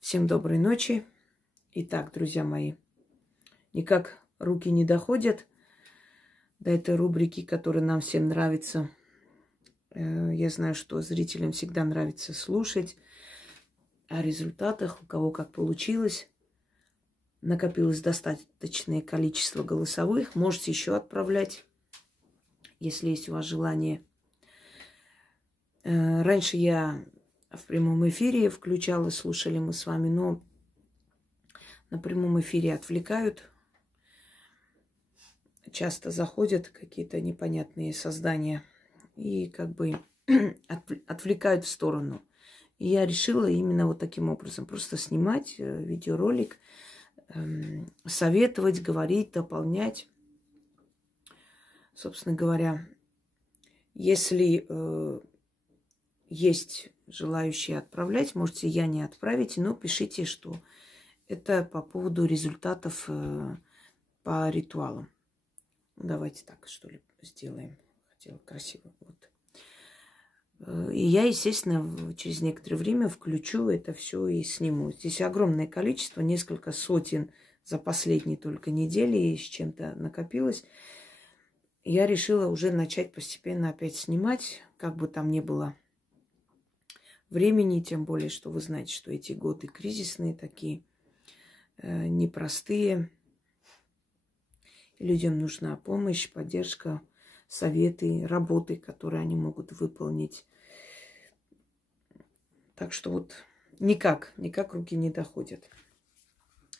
Всем доброй ночи. Итак, друзья мои, никак руки не доходят до этой рубрики, которая нам всем нравится. Я знаю, что зрителям всегда нравится слушать о результатах, у кого как получилось. Накопилось достаточное количество голосовых. Можете еще отправлять, если есть у вас желание. Раньше я в прямом эфире включала, слушали мы с вами, но на прямом эфире отвлекают. Часто заходят какие-то непонятные создания и как бы отвлекают в сторону. И я решила именно вот таким образом просто снимать видеоролик, советовать, говорить, дополнять. Собственно говоря, если есть желающие отправлять, можете я не отправить, но пишите, что это по поводу результатов по ритуалам. Давайте так, что ли, сделаем. Хотела красиво. Вот. И я, естественно, через некоторое время включу это все и сниму. Здесь огромное количество, несколько сотен за последние только недели и с чем-то накопилось. Я решила уже начать постепенно опять снимать, как бы там ни было времени, тем более, что вы знаете, что эти годы кризисные такие, непростые. Людям нужна помощь, поддержка, советы, работы, которые они могут выполнить. Так что вот никак руки не доходят.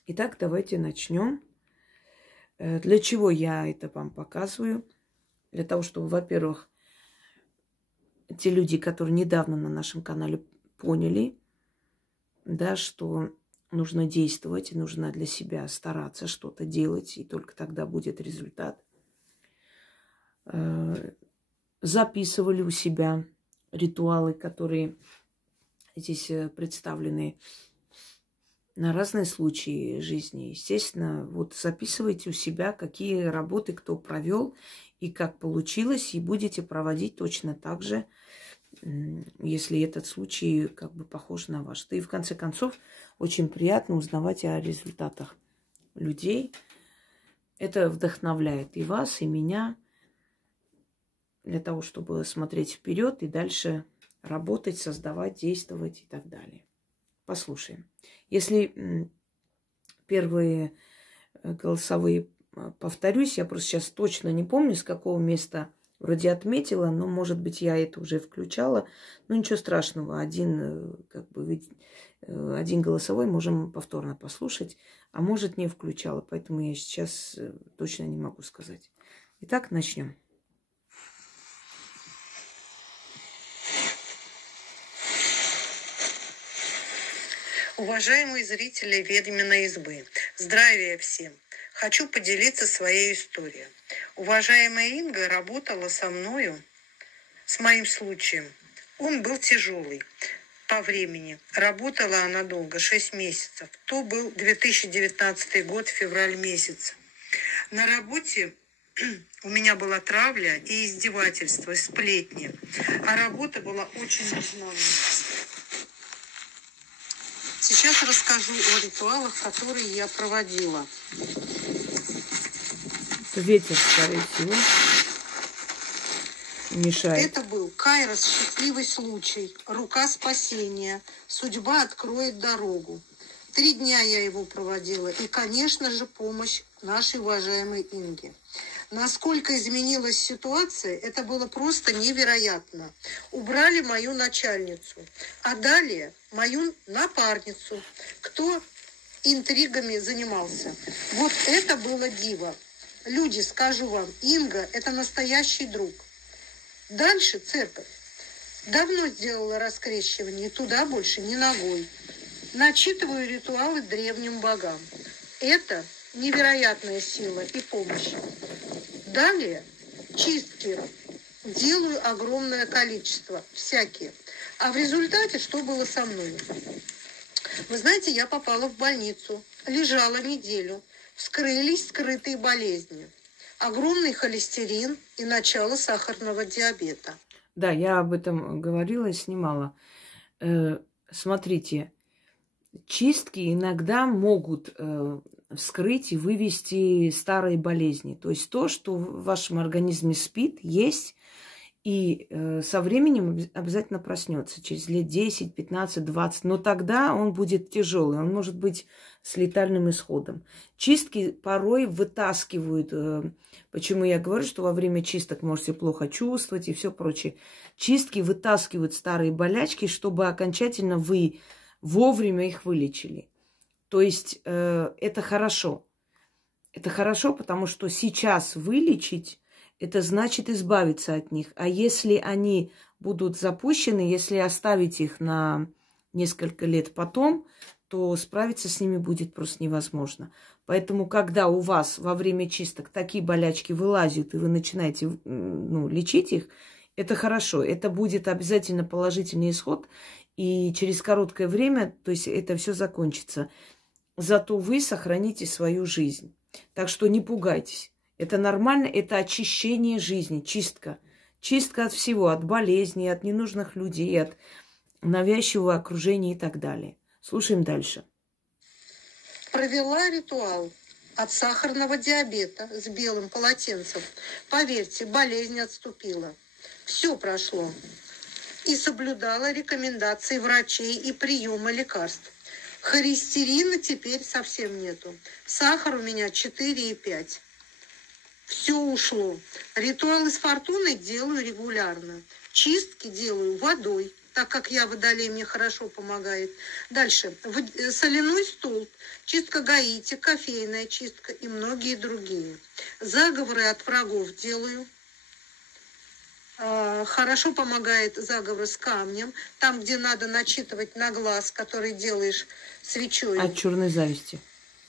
Итак, давайте начнем. Для чего я это вам показываю? Для того, чтобы, во-первых, те люди, которые недавно на нашем канале поняли, да, что нужно действовать, нужно для себя стараться что-то делать, и только тогда будет результат. Записывали у себя ритуалы, которые здесь представлены на разные случаи жизни. Естественно, вот записывайте у себя, какие работы кто провел и как получилось, и будете проводить точно так же, если этот случай как бы похож на ваш. Да и в конце концов очень приятно узнавать о результатах людей. Это вдохновляет и вас, и меня для того, чтобы смотреть вперед и дальше работать, создавать, действовать и так далее. Послушаем. Если первые голосовые повторюсь, я просто сейчас точно не помню, с какого места вроде отметила, но, может быть, я это уже включала. Но ничего страшного. Один голосовой можем повторно послушать, а может, не включала. Поэтому я сейчас точно не могу сказать. Итак, начнем. Уважаемые зрители ведьминой избы, здравия всем! Хочу поделиться своей историей. Уважаемая Инга работала со мною, с моим случаем. Он был тяжелый по времени. Работала она долго, 6 месяцев. То был 2019 год, февраль месяц. На работе у меня была травля и издевательство, и сплетни. А работа была очень нужна мне. Сейчас расскажу о ритуалах, которые я проводила. Ветер, скорее всего, мешает. Это был Кайрос, счастливый случай, рука спасения, судьба откроет дорогу. 3 дня я его проводила. И, конечно же, помощь нашей уважаемой Инге. Насколько изменилась ситуация, это было просто невероятно. Убрали мою начальницу, а далее мою напарницу, кто интригами занимался. Вот это было диво. Люди, скажу вам, Инга – это настоящий друг. Дальше церковь. Давно сделала раскрещивание, туда больше ни ногой. Начитываю ритуалы древним богам. Это невероятная сила и помощь. Далее чистки. Делаю огромное количество, всякие. А в результате что было со мной? Вы знаете, я попала в больницу, лежала неделю. Вскрылись скрытые болезни. Огромный холестерин и начало сахарного диабета. Да, я об этом говорила и снимала. Смотрите, чистки иногда могут вскрыть и вывести старые болезни. То есть то, что в вашем организме спит, есть, и со временем обязательно проснется. Через лет 10, 15, 20. Но тогда он будет тяжелый. Он может быть с летальным исходом. Чистки порой вытаскивают. Почему я говорю, что во время чисток можете плохо чувствовать и все прочее. Чистки вытаскивают старые болячки, чтобы окончательно вы вовремя их вылечили. То есть это хорошо. Это хорошо, потому что сейчас вылечить, это значит избавиться от них. А если они будут запущены, если оставить их на несколько лет потом, то справиться с ними будет просто невозможно. Поэтому, когда у вас во время чисток такие болячки вылазят, и вы начинаете лечить их, это хорошо. Это будет обязательно положительный исход. И через короткое время, то есть это все закончится. Зато вы сохраните свою жизнь. Так что не пугайтесь. Это нормально, это очищение жизни, чистка. Чистка от всего, от болезней, от ненужных людей, от навязчивого окружения и так далее. Слушаем дальше. Провела ритуал от сахарного диабета с белым полотенцем. Поверьте, болезнь отступила. Все прошло. И соблюдала рекомендации врачей и приема лекарств. Холестерина теперь совсем нету. Сахар у меня 4,5. Все ушло. Ритуалы с фортуной делаю регулярно. Чистки делаю водой, так как я водолей, мне хорошо помогает. Дальше. Соляной столб, чистка гаити, кофейная чистка и многие другие. Заговоры от врагов делаю. Хорошо помогает заговор с камнем. Там, где надо начитывать на глаз, который делаешь свечой. От черной зависти.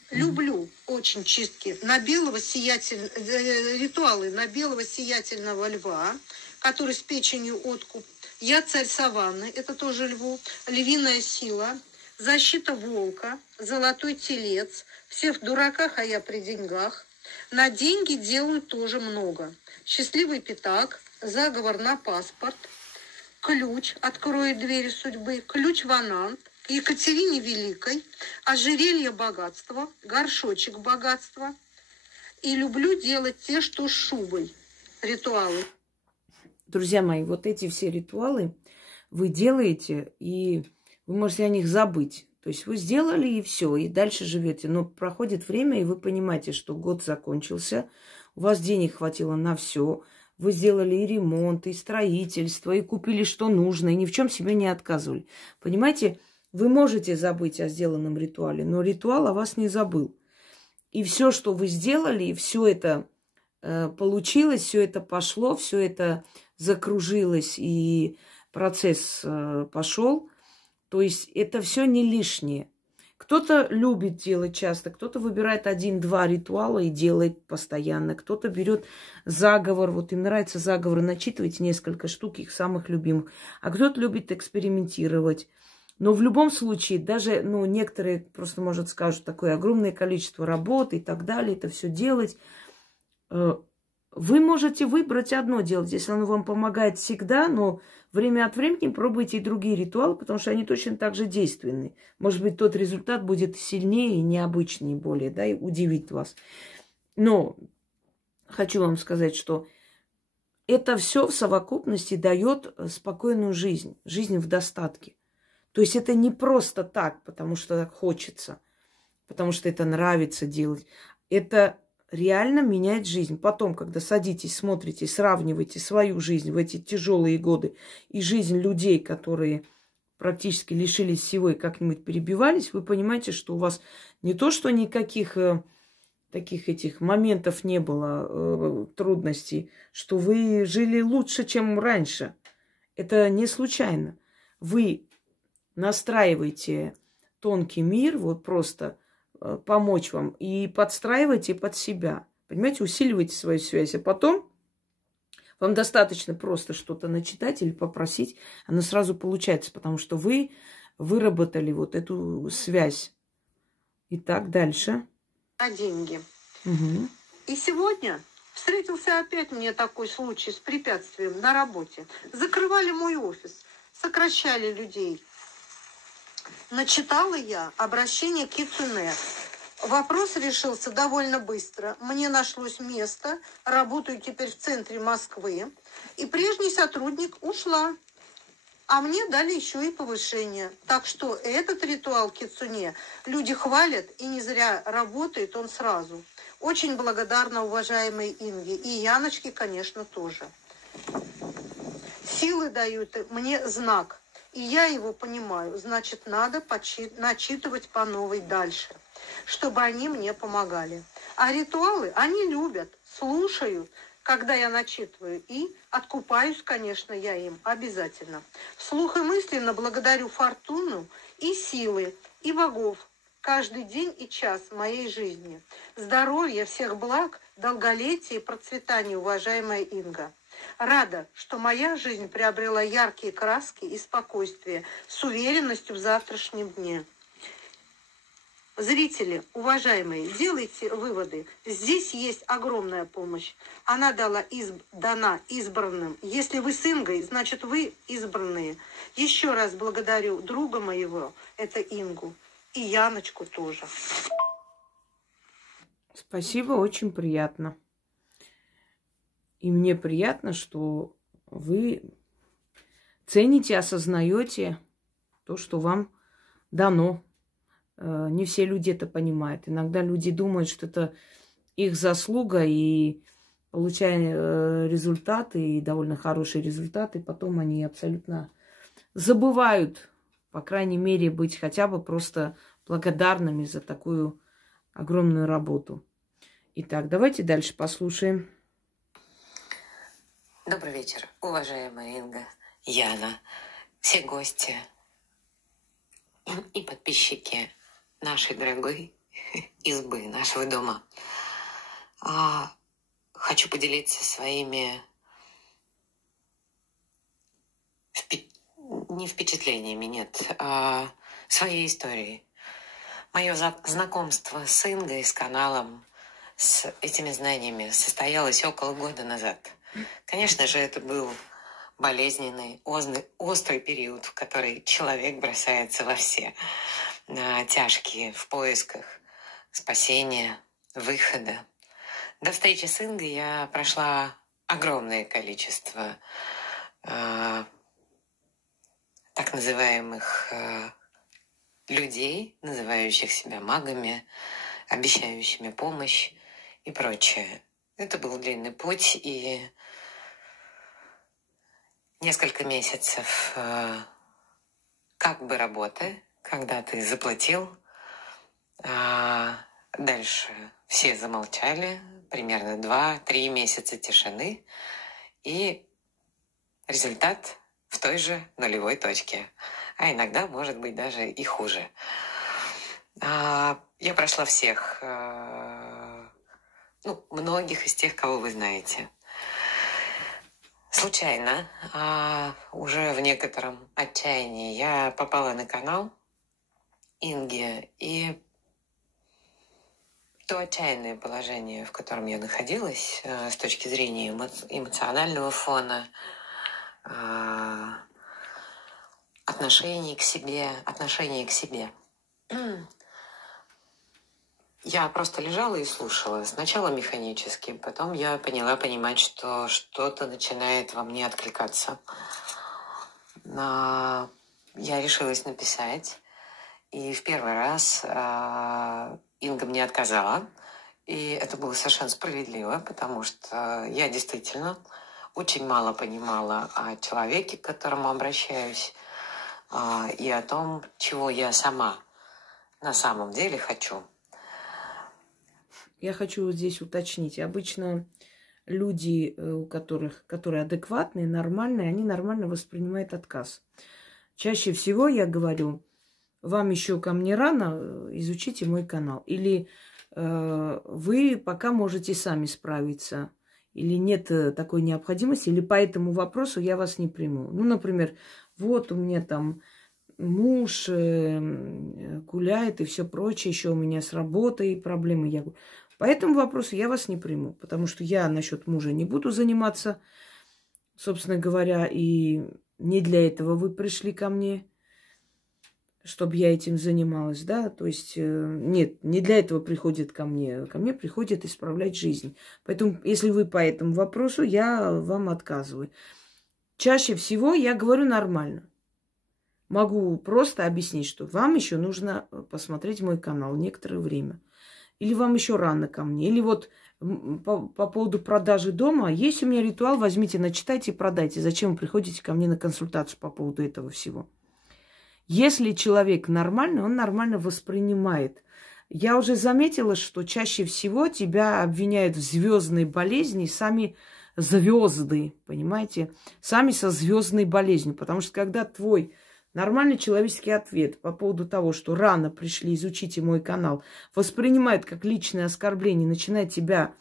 Люблю очень чистки на белого ритуалы на белого сиятельного льва, который с печенью откуп. Я царь саванны, это тоже льву. Львиная сила, защита волка, золотой телец. Все в дураках, а я при деньгах. На деньги делаю тоже много. Счастливый пятак, заговор на паспорт, ключ откроет двери судьбы, ключ в анант. Екатерине Великой, ожерелье богатства, горшочек богатства. И люблю делать те, что с шубой. Ритуалы. Друзья мои, вот эти все ритуалы вы делаете, и вы можете о них забыть. То есть вы сделали, и все, и дальше живете. Но проходит время, и вы понимаете, что год закончился, у вас денег хватило на все. Вы сделали и ремонт, и строительство, и купили, что нужно, и ни в чем себе не отказывали. Понимаете? Вы можете забыть о сделанном ритуале, но ритуал о вас не забыл. И все, что вы сделали, все это получилось, все это пошло, все это закружилось, и процесс пошел. То есть это все не лишнее. Кто-то любит делать часто, кто-то выбирает 1-2 ритуала и делает постоянно. Кто-то берет заговор, вот им нравится заговоры, начитывать несколько штук, их самых любимых. А кто-то любит экспериментировать. Но в любом случае, даже, некоторые просто, может, скажут, такое огромное количество работы и так далее, это все делать. Вы можете выбрать одно делать, если оно вам помогает всегда, но время от времени пробуйте и другие ритуалы, потому что они точно так же действенны. Может быть, тот результат будет сильнее и необычнее более, да, и удивит вас. Но хочу вам сказать, что это все в совокупности дает спокойную жизнь, жизнь в достатке. То есть это не просто так, потому что так хочется, потому что это нравится делать. Это реально меняет жизнь. Потом, когда садитесь, смотрите, сравниваете свою жизнь в эти тяжелые годы и жизнь людей, которые практически лишились всего и как-нибудь перебивались, вы понимаете, что у вас не то, что никаких таких этих моментов не было, трудностей, что вы жили лучше, чем раньше. Это не случайно. Вы настраивайте тонкий мир, вот просто помочь вам, и подстраивайте под себя. Понимаете, усиливайте свою связь. А потом вам достаточно просто что-то начитать или попросить, оно сразу получается, потому что вы выработали вот эту связь. Итак, дальше. На деньги. Угу. И сегодня встретился опять мне такой случай с препятствием на работе. Закрывали мой офис, сокращали людей. Начитала я обращение Кицуне. Вопрос решился довольно быстро. Мне нашлось место, работаю теперь в центре Москвы, и прежний сотрудник ушла. А мне дали еще и повышение. Так что этот ритуал Кицуне люди хвалят, и не зря работает он сразу. Очень благодарна уважаемой Инге. И Яночке, конечно, тоже. Силы дают мне знак. И я его понимаю. Значит, надо начитывать по новой дальше, чтобы они мне помогали. А ритуалы они любят, слушают, когда я начитываю. И откупаюсь, конечно, я им обязательно. Вслух и мысленно благодарю фортуну и силы, и богов каждый день и час моей жизни. Здоровья, всех благ, долголетия и процветания, уважаемая Инга. Рада, что моя жизнь приобрела яркие краски и спокойствие с уверенностью в завтрашнем дне. Зрители, уважаемые, делайте выводы. Здесь есть огромная помощь. Она дана избранным. Если вы с Ингой, значит вы избранные. Еще раз благодарю друга моего, это Ингу, и Яночку тоже. Спасибо, очень приятно. И мне приятно, что вы цените, осознаете то, что вам дано. Не все люди это понимают. Иногда люди думают, что это их заслуга, и получая результаты, и довольно хорошие результаты, потом они абсолютно забывают, по крайней мере, быть хотя бы просто благодарными за такую огромную работу. Итак, давайте дальше послушаем. Добрый вечер, уважаемая Инга, Яна, все гости и подписчики нашей дорогой избы, нашего дома. Хочу поделиться своими не впечатлениями, нет, а своей историей. Мое знакомство с Ингой, с каналом, с этими знаниями состоялось около года назад. Конечно же, это был болезненный, острый период, в который человек бросается во все тяжкие в поисках спасения, выхода. До встречи с Ингой я прошла огромное количество так называемых людей, называющих себя магами, обещающими помощь и прочее. Это был длинный путь, и несколько месяцев как бы работы, когда ты заплатил. Дальше все замолчали, примерно 2-3 месяца тишины, и результат в той же нулевой точке, а иногда, может быть, даже и хуже. Я прошла всех, многих из тех, кого вы знаете. Случайно, уже в некотором отчаянии, я попала на канал Инги, и то отчаянное положение, в котором я находилась, с точки зрения эмоционального фона, отношение к себе. Я просто лежала и слушала. Сначала механически, потом я понимать, что что-то начинает во мне откликаться. Я решилась написать. И в первый раз Инга мне отказала. И это было совершенно справедливо, потому что я действительно очень мало понимала о человеке, к которому обращаюсь, и о том, чего я сама на самом деле хочу. Я хочу здесь уточнить. Обычно люди, которые адекватные, нормальные, они нормально воспринимают отказ. Чаще всего я говорю, вам еще ко мне рано, изучите мой канал. Или вы пока можете сами справиться. Или нет такой необходимости, или по этому вопросу я вас не приму. Ну, например, вот у меня там муж гуляет и все прочее, еще у меня с работой проблемы. Я говорю, по этому вопросу я вас не приму, потому что я насчет мужа не буду заниматься, собственно говоря, и не для этого вы пришли ко мне. чтобы я этим занималась, да, то есть нет, не для этого приходит ко мне приходит исправлять жизнь. Поэтому, если вы по этому вопросу, я вам отказываю. Чаще всего я говорю нормально. Могу просто объяснить, что вам еще нужно посмотреть мой канал некоторое время. Или вам еще рано ко мне. Или вот по поводу продажи дома. Есть у меня ритуал, возьмите, начитайте и продайте. Зачем вы приходите ко мне на консультацию по поводу этого всего? Если человек нормальный, он нормально воспринимает. Я уже заметила, что чаще всего тебя обвиняют в звездной болезни сами звезды, понимаете? Сами со звездной болезнью. Потому что когда твой нормальный человеческий ответ по поводу того, что рано пришли, изучите мой канал, воспринимает как личное оскорбление, начинает тебя,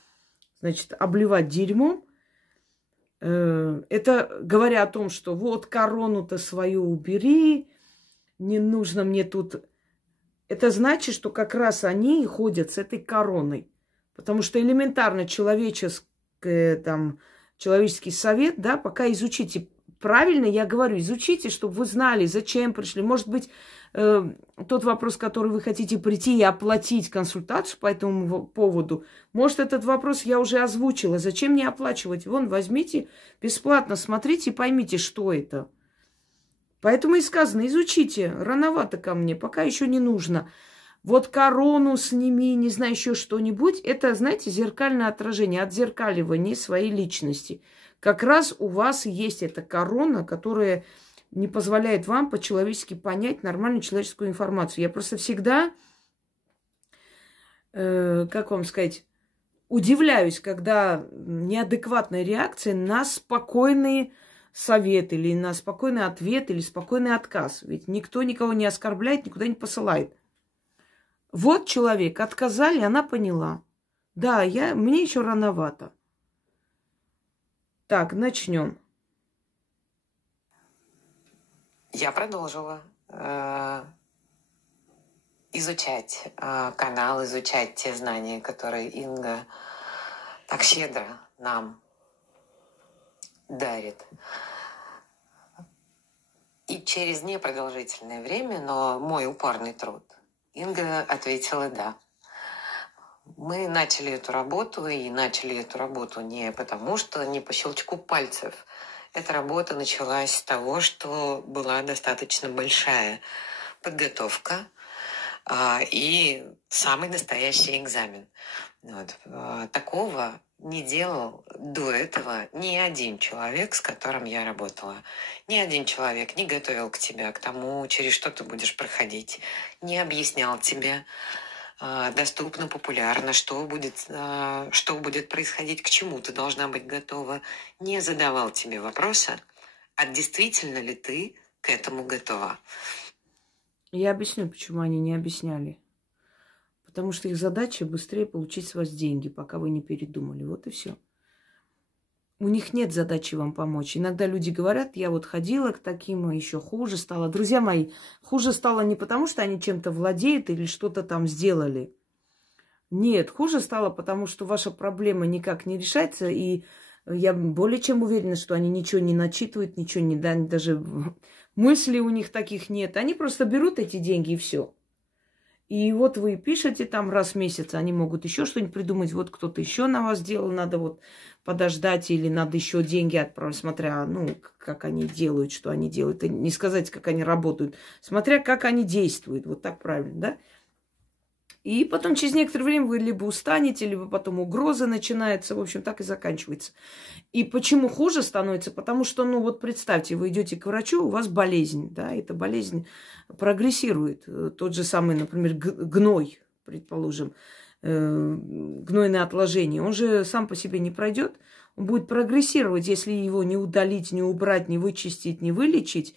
значит, обливать дерьмом, это говоря о том, что вот корону-то свою убери, не нужно мне тут... Это значит, что как раз они ходят с этой короной. Потому что элементарно человеческий совет, да, пока изучите. Правильно я говорю, изучите, чтобы вы знали, зачем пришли. Может быть, тот вопрос, который вы хотите прийти и оплатить консультацию по этому поводу, может, этот вопрос я уже озвучила. Зачем мне оплачивать? Вон, возьмите бесплатно, смотрите и поймите, что это. Поэтому и сказано, изучите, рановато ко мне, пока еще не нужно. Вот корону сними, не знаю, еще что-нибудь. Это, знаете, зеркальное отражение, отзеркаливание своей личности. Как раз у вас есть эта корона, которая не позволяет вам по-человечески понять нормальную человеческую информацию. Я просто всегда, как вам сказать, удивляюсь, когда неадекватная реакция на спокойные совет или на спокойный ответ или спокойный отказ. Ведь никто никого не оскорбляет, никуда не посылает. Вот человек, отказали, она поняла. Да, мне еще рановато. Так, начнем. Я продолжила изучать канал, изучать те знания, которые Инга так щедро нам дарит. И через непродолжительное время, но мой упорный труд, Инга ответила «да». Мы начали эту работу, и начали эту работу не потому, что не по щелчку пальцев. Эта работа началась с того, что была достаточно большая подготовка и самый настоящий экзамен. Вот. Такого не делал до этого ни один человек, с которым я работала. Ни один человек не готовил к тебе, к тому, через что ты будешь проходить, не объяснял тебе доступно, популярно, что будет происходить, к чему ты должна быть готова, не задавал тебе вопроса, а действительно ли ты к этому готова. Я объясню, почему они не объясняли. Потому что их задача быстрее получить с вас деньги, пока вы не передумали. Вот и все. У них нет задачи вам помочь. Иногда люди говорят, я вот ходила к таким, еще хуже стало. Друзья мои, хуже стало не потому, что они чем-то владеют или что-то там сделали. Нет, хуже стало, потому что ваша проблема никак не решается. И я более чем уверена, что они ничего не начитывают, ничего не дают, даже мыслей у них таких нет. Они просто берут эти деньги и все. И вот вы пишете там раз в месяц, они могут еще что-нибудь придумать. Вот кто-то еще на вас сделал, надо вот подождать или надо еще деньги отправить, смотря, ну, как они делают, что они делают. И не сказать, как они работают, смотря как они действуют. Вот так правильно, да? И потом через некоторое время вы либо устанете, либо потом угроза начинается. В общем, так и заканчивается. И почему хуже становится? Потому что, ну вот представьте, вы идете к врачу, у вас болезнь, да, эта болезнь прогрессирует. Тот же самый, например, гной, предположим, гнойное отложение. Он же сам по себе не пройдет. Он будет прогрессировать, если его не удалить, не убрать, не вычистить, не вылечить.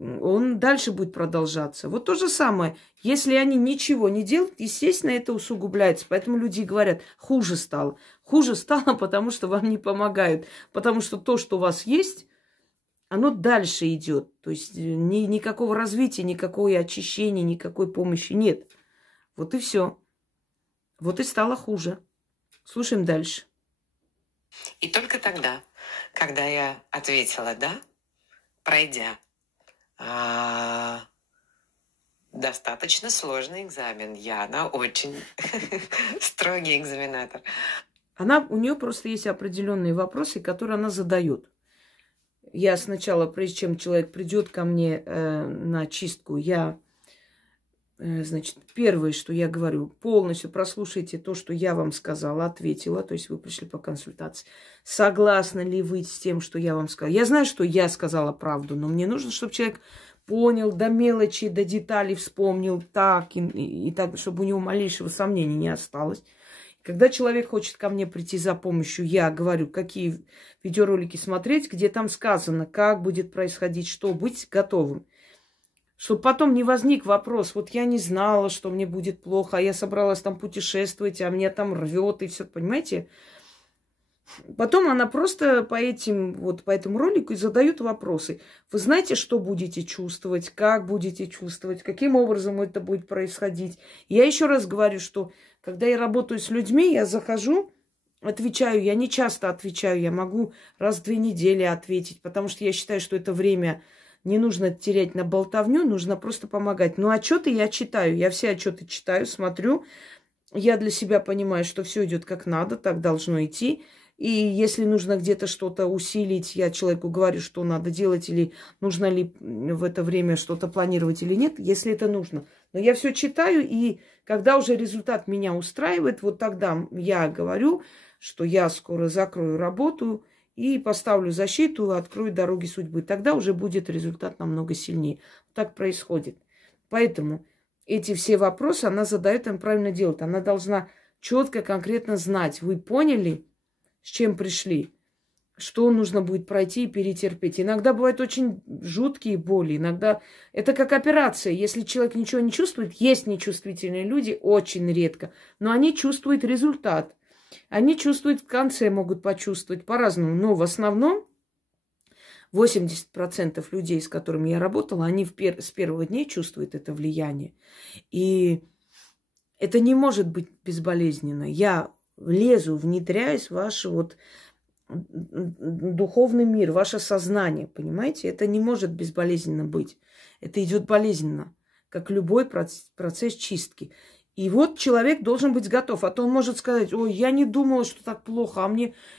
Он дальше будет продолжаться. Вот то же самое. Если они ничего не делают, естественно, это усугубляется. Поэтому люди говорят, хуже стало. Хуже стало, потому что вам не помогают. Потому что то, что у вас есть, оно дальше идет. То есть никакого развития, никакого очищения, никакой помощи нет. Вот и все. Вот и стало хуже. Слушаем дальше. И только тогда, когда я ответила «да», пройдя достаточно сложный экзамен. Яна очень строгий экзаменатор. У нее просто есть определенные вопросы, которые она задает. Я сначала, прежде чем человек придет ко мне на чистку, значит, первое, что я говорю, полностью прослушайте то, что я вам сказала, ответила, то есть вы пришли по консультации. Согласны ли вы с тем, что я вам сказала? Я знаю, что я сказала правду, но мне нужно, чтобы человек понял до мелочи, до деталей вспомнил так, и так, чтобы у него малейшего сомнения не осталось. Когда человек хочет ко мне прийти за помощью, я говорю, какие видеоролики смотреть, где там сказано, как будет происходить, что, быть готовым. Чтобы потом не возник вопрос, вот я не знала, что мне будет плохо, а я собралась там путешествовать, а меня там рвет и все, понимаете? Потом она просто по этому ролику задает вопросы. Вы знаете, что будете чувствовать, как будете чувствовать, каким образом это будет происходить. Я еще раз говорю, что когда я работаю с людьми, я захожу, отвечаю, я не часто отвечаю, я могу раз в 2 недели ответить, потому что я считаю, что это время не нужно терять на болтовню, нужно просто помогать. Но отчеты я читаю, я все отчеты читаю, смотрю. Я для себя понимаю, что все идет как надо, так должно идти. И если нужно где-то что-то усилить, я человеку говорю, что надо делать, или нужно ли в это время что-то планировать или нет, если это нужно. Но я все читаю, и когда уже результат меня устраивает, вот тогда я говорю, что я скоро закрою работу и поставлю защиту, открою дороги судьбы. Тогда уже будет результат намного сильнее. Так происходит. Поэтому эти все вопросы она задает, им правильно делать. Она должна четко, конкретно знать. Вы поняли, с чем пришли? Что нужно будет пройти и перетерпеть? Иногда бывают очень жуткие боли. Иногда это как операция. Если человек ничего не чувствует, есть нечувствительные люди, очень редко. Но они чувствуют результат. Они чувствуют в конце, могут почувствовать по-разному. Но в основном 80% людей, с которыми я работала, они с первого дня чувствуют это влияние. И это не может быть безболезненно. Я лезу, внедряюсь в ваш духовный мир, ваше сознание, понимаете? Это не может безболезненно быть. Это идет болезненно, как любой процесс чистки. И вот человек должен быть готов. А то он может сказать, ой, я не думала, что так плохо,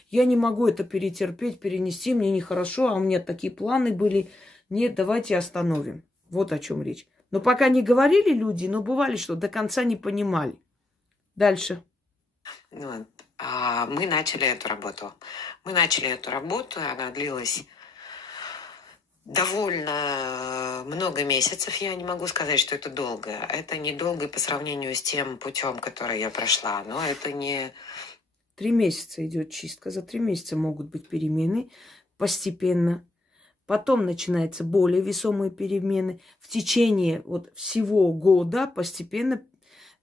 я не могу это перетерпеть, перенести, мне нехорошо, а у меня такие планы были. Нет, давайте остановим. Вот о чем речь. Но пока не говорили люди, но бывали, что до конца не понимали. Дальше. Вот. Мы начали эту работу. Она длилась довольно много месяцев. Я не могу сказать, что это долго. Это недолго по сравнению с тем путем, который я прошла. Но это не... 3 месяца идет чистка. За 3 месяца могут быть перемены постепенно. Потом начинаются более весомые перемены. В течение всего года постепенно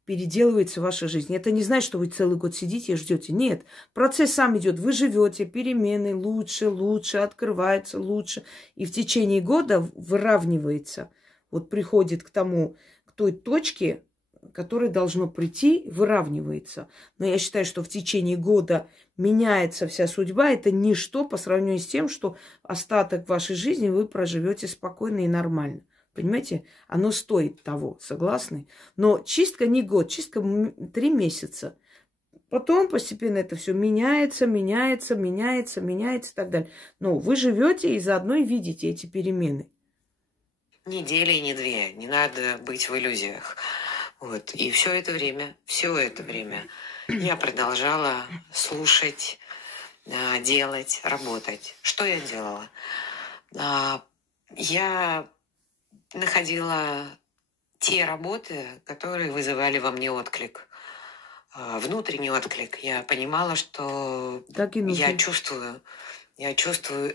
переделывается ваша жизнь. Это не значит, что вы целый год сидите и ждете. Нет, процесс сам идет. Вы живете, перемены лучше, открываются лучше. И в течение года выравнивается. Приходит к той точке, к которой должно прийти, выравнивается. Но я считаю, что в течение года меняется вся судьба. Это ничто по сравнению с тем, что остаток вашей жизни вы проживете спокойно и нормально. Понимаете? Оно стоит того, согласны? Но чистка не год, чистка 3 месяца. Потом постепенно это все меняется и так далее. Но вы живете и заодно и видите эти перемены. Недели, не 2. Не надо быть в иллюзиях. И все это время я продолжала слушать, делать, работать. Что я делала? Я находила те работы, которые вызывали во мне отклик. Внутренний отклик. Я понимала, что я чувствую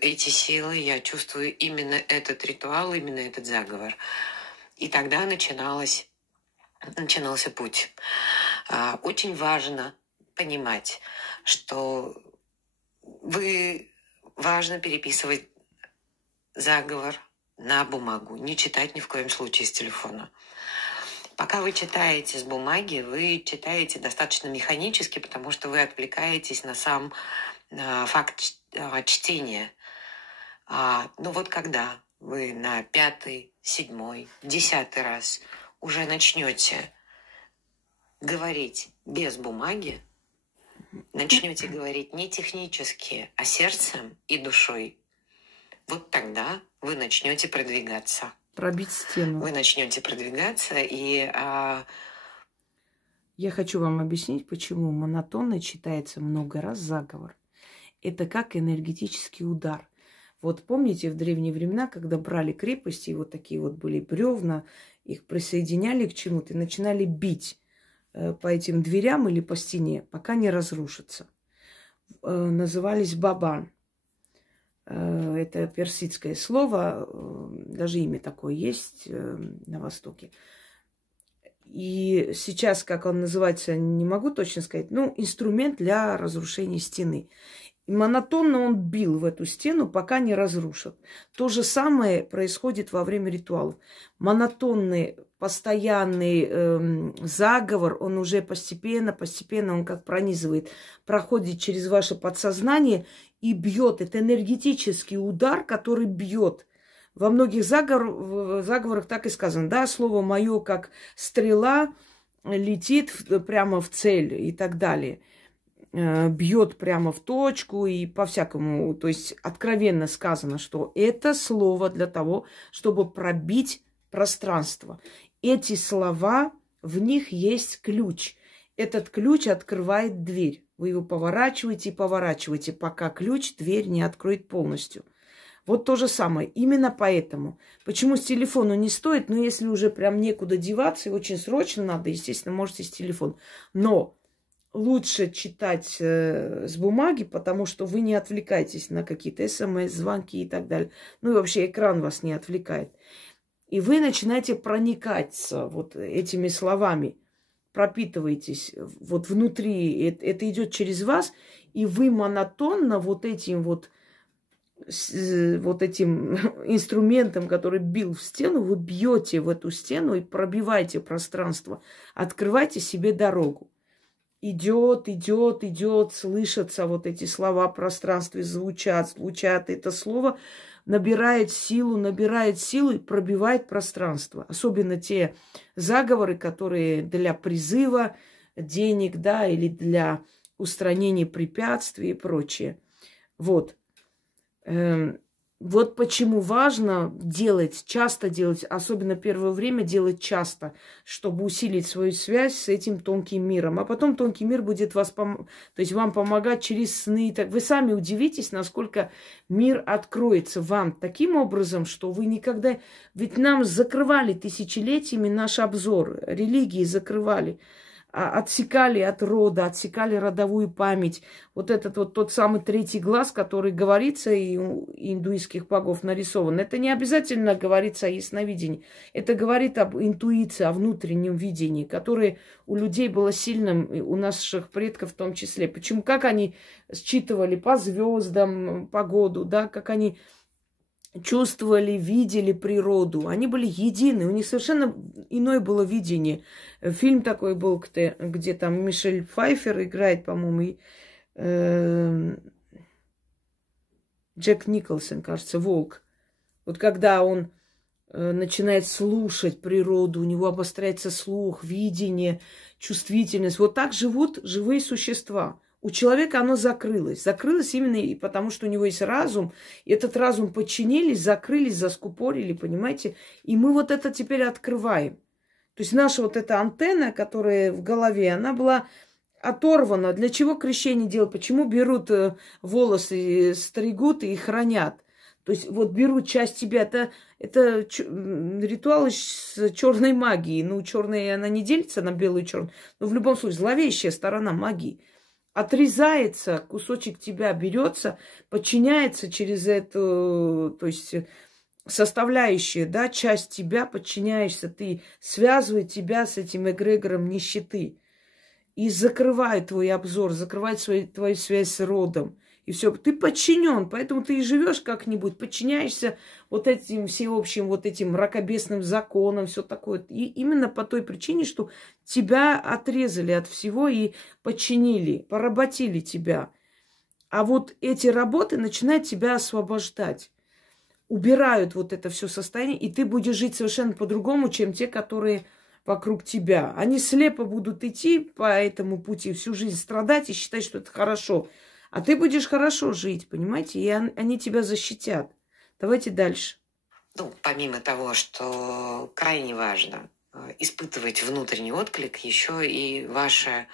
эти силы, я чувствую именно этот ритуал, именно этот заговор. И тогда начинался путь. Очень важно понимать, что важно переписывать заговор на бумагу, не читать ни в коем случае с телефона. Пока вы читаете с бумаги, вы читаете достаточно механически, потому что вы отвлекаетесь на сам факт чтения. Но когда вы на 5-й, 7-й, 10-й раз уже начнете говорить без бумаги, начнете говорить не технически, а сердцем и душой, вот тогда вы начнете продвигаться. Пробить стену. Вы начнете продвигаться, и Я хочу вам объяснить, почему монотонно читается много раз заговор. Это как энергетический удар. Вот помните, в древние времена, когда брали крепости, и вот такие вот были бревна, их присоединяли к чему-то и начинали бить по этим дверям или по стене, пока не разрушатся. Назывались бабан. Это персидское слово, даже имя такое есть на Востоке. И сейчас, как он называется, не могу точно сказать, инструмент для разрушения стены. И монотонно он бил в эту стену, пока не разрушат. То же самое происходит во время ритуалов. Монотонный, постоянный заговор, он уже постепенно, он как пронизывает, проходит через ваше подсознание и бьет. Это энергетический удар, который бьет. Во многих заговорах так и сказано. Да, слово мое, как стрела, летит прямо в цель и так далее. Бьет прямо в точку и по-всякому. То есть откровенно сказано, что это слово для того, чтобы пробить пространство. Эти слова, в них есть ключ. Этот ключ открывает дверь. Вы его поворачиваете и поворачиваете, пока ключ дверь не откроет полностью. Вот то же самое. Именно поэтому. Почему с телефона не стоит? Но если уже прям некуда деваться и очень срочно надо, естественно, можете с телефона. Но лучше читать с бумаги, потому что вы не отвлекаетесь на какие-то смс, звонки и так далее. Ну и вообще экран вас не отвлекает. И вы начинаете проникаться вот этими словами, пропитываетесь вот внутри. Это идет через вас, и вы монотонно вот этим инструментом, который бил в стену, вы бьете в эту стену и пробиваете пространство. Открывайте себе дорогу. Идет, слышатся вот эти слова в пространстве, звучат. Это слово набирает силу и пробивает пространство. Особенно те заговоры, которые для призыва денег, да, или для устранения препятствий и прочее. Вот. Вот почему важно часто делать, особенно первое время делать часто, чтобы усилить свою связь с этим тонким миром. А потом тонкий мир будет вам помогать через сны. Вы сами удивитесь, насколько мир откроется вам таким образом, что вы никогда... Ведь нам закрывали тысячелетиями наш обзор, религии закрывали. Отсекали от рода, отсекали родовую память. Вот этот вот тот самый третий глаз, который говорится и у индуистских богов нарисован, это не обязательно говорится о ясновидении. Это говорит об интуиции, о внутреннем видении, которое у людей было сильным, у наших предков в том числе. Почему? Как они считывали по звездам погоду, да, как они чувствовали, видели природу. Они были едины, у них совершенно иное было видение. Фильм такой был, где там Мишель Пфайффер играет, по-моему, и Джек Николсон, кажется, волк. Вот когда он начинает слушать природу, у него обостряется слух, видение, чувствительность. Вот так живут живые существа. У человека оно закрылось. Закрылось именно и потому, что у него есть разум. И этот разум подчинились, закрылись, заскупорили, понимаете? И мы вот это теперь открываем. То есть наша вот эта антенна, которая в голове, она была оторвана. Для чего крещение делают? Почему берут волосы, стригут и хранят? То есть вот берут часть тебя. Это ритуал с черной магией. Ну, черная она не делится на белую и черную. Но в любом случае зловещая сторона магии. Отрезается, кусочек тебя берется, подчиняется через эту, то есть составляющая, да, часть тебя, подчиняешься, ты связывает тебя с этим эгрегором нищеты и закрывает твой обзор, закрывает твою связь с родом. И все, ты подчинен, поэтому ты и живешь как-нибудь, подчиняешься вот этим всеобщим, вот этим мракобесным законам, все такое. И именно по той причине, что тебя отрезали от всего и подчинили, поработили тебя. А вот эти работы начинают тебя освобождать. Убирают вот это все состояние, и ты будешь жить совершенно по-другому, чем те, которые вокруг тебя. Они слепо будут идти по этому пути, всю жизнь страдать и считать, что это хорошо. А ты будешь хорошо жить, понимаете? И они тебя защитят. Давайте дальше. Ну, помимо того, что крайне важно испытывать внутренний отклик, еще и ваше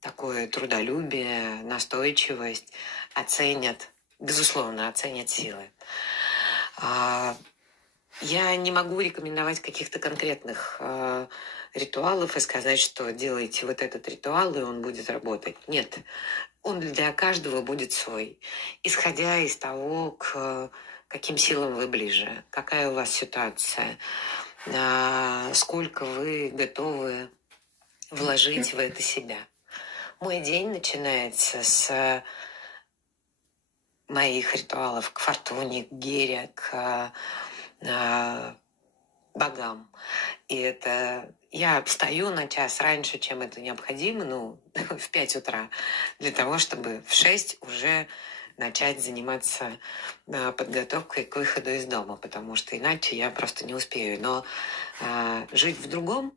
такое трудолюбие, настойчивость оценят, безусловно, оценят силы. Я не могу рекомендовать каких-то конкретных ритуалов и сказать, что делайте вот этот ритуал, и он будет работать. Нет, он для каждого будет свой, исходя из того, к каким силам вы ближе, какая у вас ситуация, сколько вы готовы вложить в это себя. Мой день начинается с моих ритуалов к Фортуне, к Гере, к богам. И это я встаю на час раньше, чем это необходимо, ну, в 5 утра, для того, чтобы в 6 уже начать заниматься подготовкой к выходу из дома, потому что иначе я просто не успею. Но жить в другом...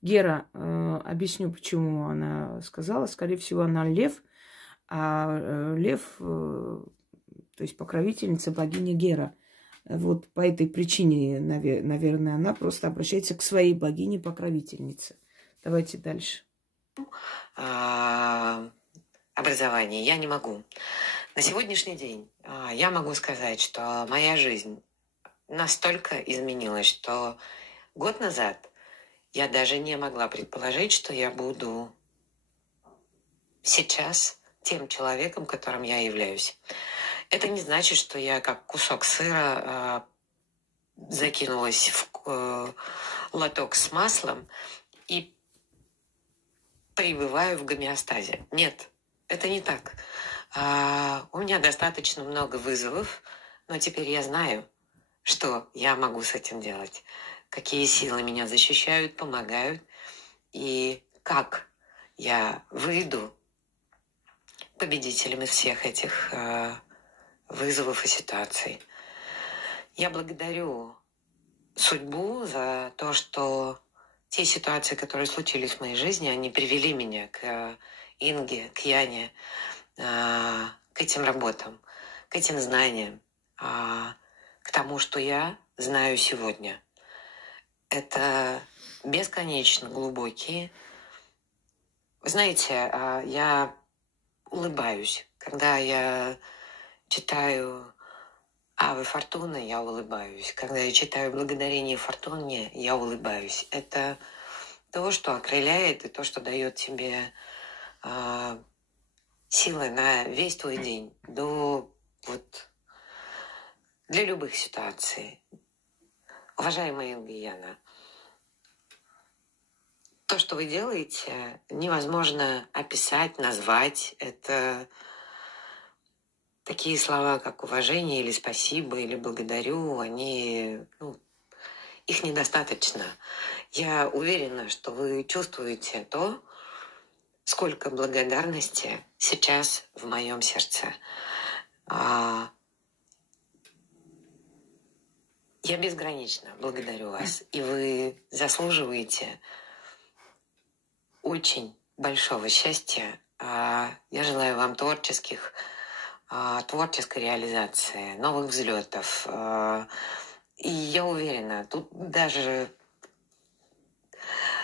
Гера, объясню, почему она сказала. Скорее всего, она лев, а лев, то есть покровительница богини Гера. Вот по этой причине, наверное, она просто обращается к своей богине-покровительнице. Давайте дальше. Образование я не могу. На сегодняшний день я могу сказать, что моя жизнь настолько изменилась, что год назад я даже не могла предположить, что я буду сейчас тем человеком, которым я являюсь. Это не значит, что я как кусок сыра закинулась в лоток с маслом и пребываю в гомеостазе. Нет, это не так. У меня достаточно много вызовов, но теперь я знаю, что я могу с этим делать, какие силы меня защищают, помогают, и как я выйду победителем из всех этих вызовов и ситуаций. Я благодарю судьбу за то, что те ситуации, которые случились в моей жизни, они привели меня к Инге, к Яне, к этим работам, к этим знаниям, к тому, что я знаю сегодня. Это бесконечно глубокие. Вы знаете, я улыбаюсь, когда я читаю «Аве Фортуна», я улыбаюсь. Когда я читаю «Благодарение Фортуне», я улыбаюсь. Это то, что окрыляет, и то, что дает тебе силы на весь твой день, для любых ситуаций. Уважаемая Инга и Яна, то, что вы делаете, невозможно описать, назвать. Это такие слова, как уважение или спасибо, или благодарю, их недостаточно. Я уверена, что вы чувствуете то, сколько благодарности сейчас в моем сердце. Я безгранично благодарю вас, и вы заслуживаете очень большого счастья. Я желаю вам творческой реализации, новых взлетов. И я уверена, тут даже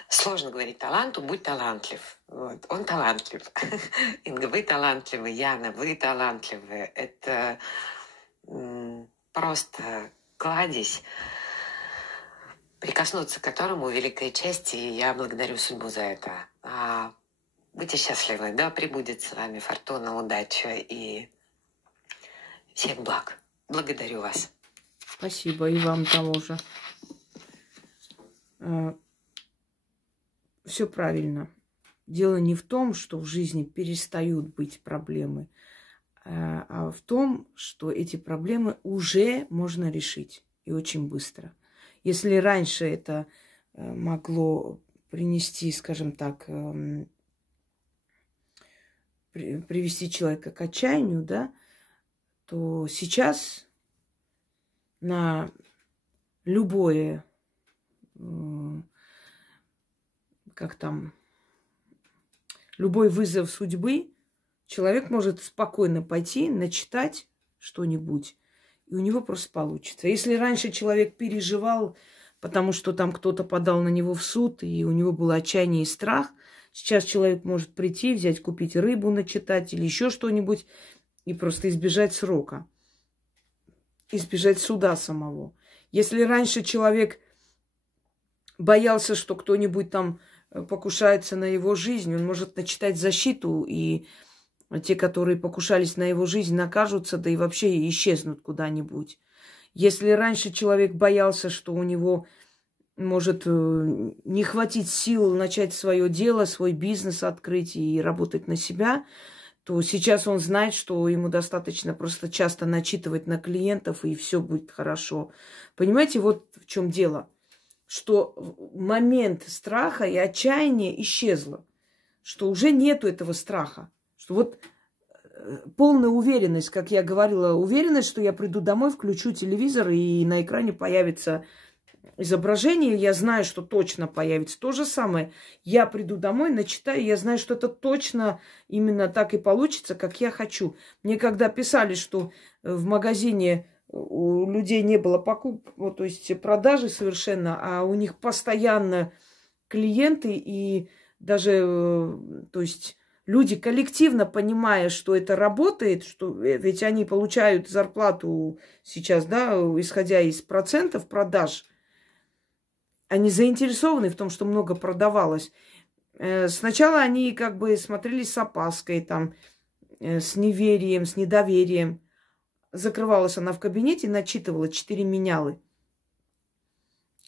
сложно говорить таланту, будь талантлив. Вот. Он талантлив. Инга, вы талантливы, Яна, вы талантливы. Это просто кладезь, прикоснуться к которому великая честь, и я благодарю судьбу за это. Будьте счастливы, да пребудет с вами фортуна, удача и всех благ. Благодарю вас. Спасибо, и вам того же. Все правильно. Дело не в том, что в жизни перестают быть проблемы, а в том, что эти проблемы уже можно решить и очень быстро. Если раньше это могло принести, скажем так, привести человека к отчаянию, да, то сейчас на любое как там, любой вызов судьбы, человек может спокойно пойти, начитать что-нибудь, и у него просто получится. Если раньше человек переживал, потому что там кто-то подал на него в суд, и у него было отчаяние и страх, сейчас человек может прийти, взять, купить рыбу, начитать или еще что-нибудь, и просто избежать срока, избежать суда самого. Если раньше человек боялся, что кто-нибудь там покушается на его жизнь, он может начитать защиту, и те, которые покушались на его жизнь, накажутся, да и вообще исчезнут куда-нибудь. Если раньше человек боялся, что у него может не хватить сил начать свое дело, свой бизнес открыть и работать на себя, то сейчас он знает, что ему достаточно просто часто начитывать на клиентов, и все будет хорошо. Понимаете, вот в чем дело. Что момент страха и отчаяния исчезло. Что уже нету этого страха. Что вот полная уверенность, как я говорила, уверенность, что я приду домой, включу телевизор, и на экране появится изображение, я знаю, что точно появится. То же самое. Я приду домой, начитаю, я знаю, что это точно именно так и получится, как я хочу. Мне когда писали, что в магазине у людей не было покупок, то есть продажи совершенно, а у них постоянно клиенты, и даже, то есть люди коллективно, понимая, что это работает, что ведь они получают зарплату сейчас, да, исходя из процентов продаж, они заинтересованы в том, что много продавалось. Сначала они как бы смотрели с опаской, там, с неверием, с недоверием. Закрывалась она в кабинете, начитывала 4 менялы.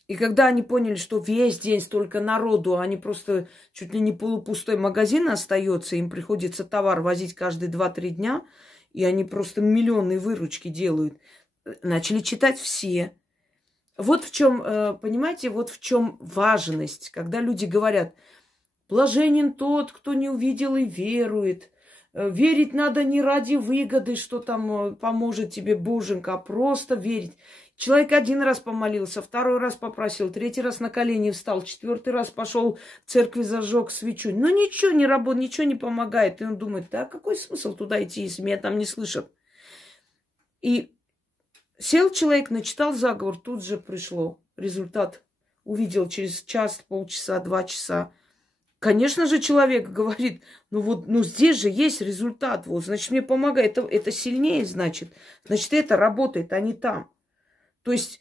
И когда они поняли, что весь день столько народу, они просто чуть ли не полупустой магазин остается, им приходится товар возить каждые 2-3 дня, и они просто миллионные выручки делают, начали читать все. Вот в чем, понимаете, вот в чем важность, когда люди говорят: блаженен тот, кто не увидел и верует. Верить надо не ради выгоды, что там поможет тебе Боженька, а просто верить. Человек один раз помолился, второй раз попросил, третий раз на колени встал, четвертый раз пошел в церкви, зажег свечу. Но ничего не работает, ничего не помогает. И он думает: да какой смысл туда идти, если меня там не слышат? И сел человек, начитал заговор, тут же пришло результат. Увидел через час, полчаса, 2 часа. Конечно же, человек говорит: ну вот, ну здесь же есть результат, вот, значит, мне помогает, это сильнее, значит, это работает, а не там. То есть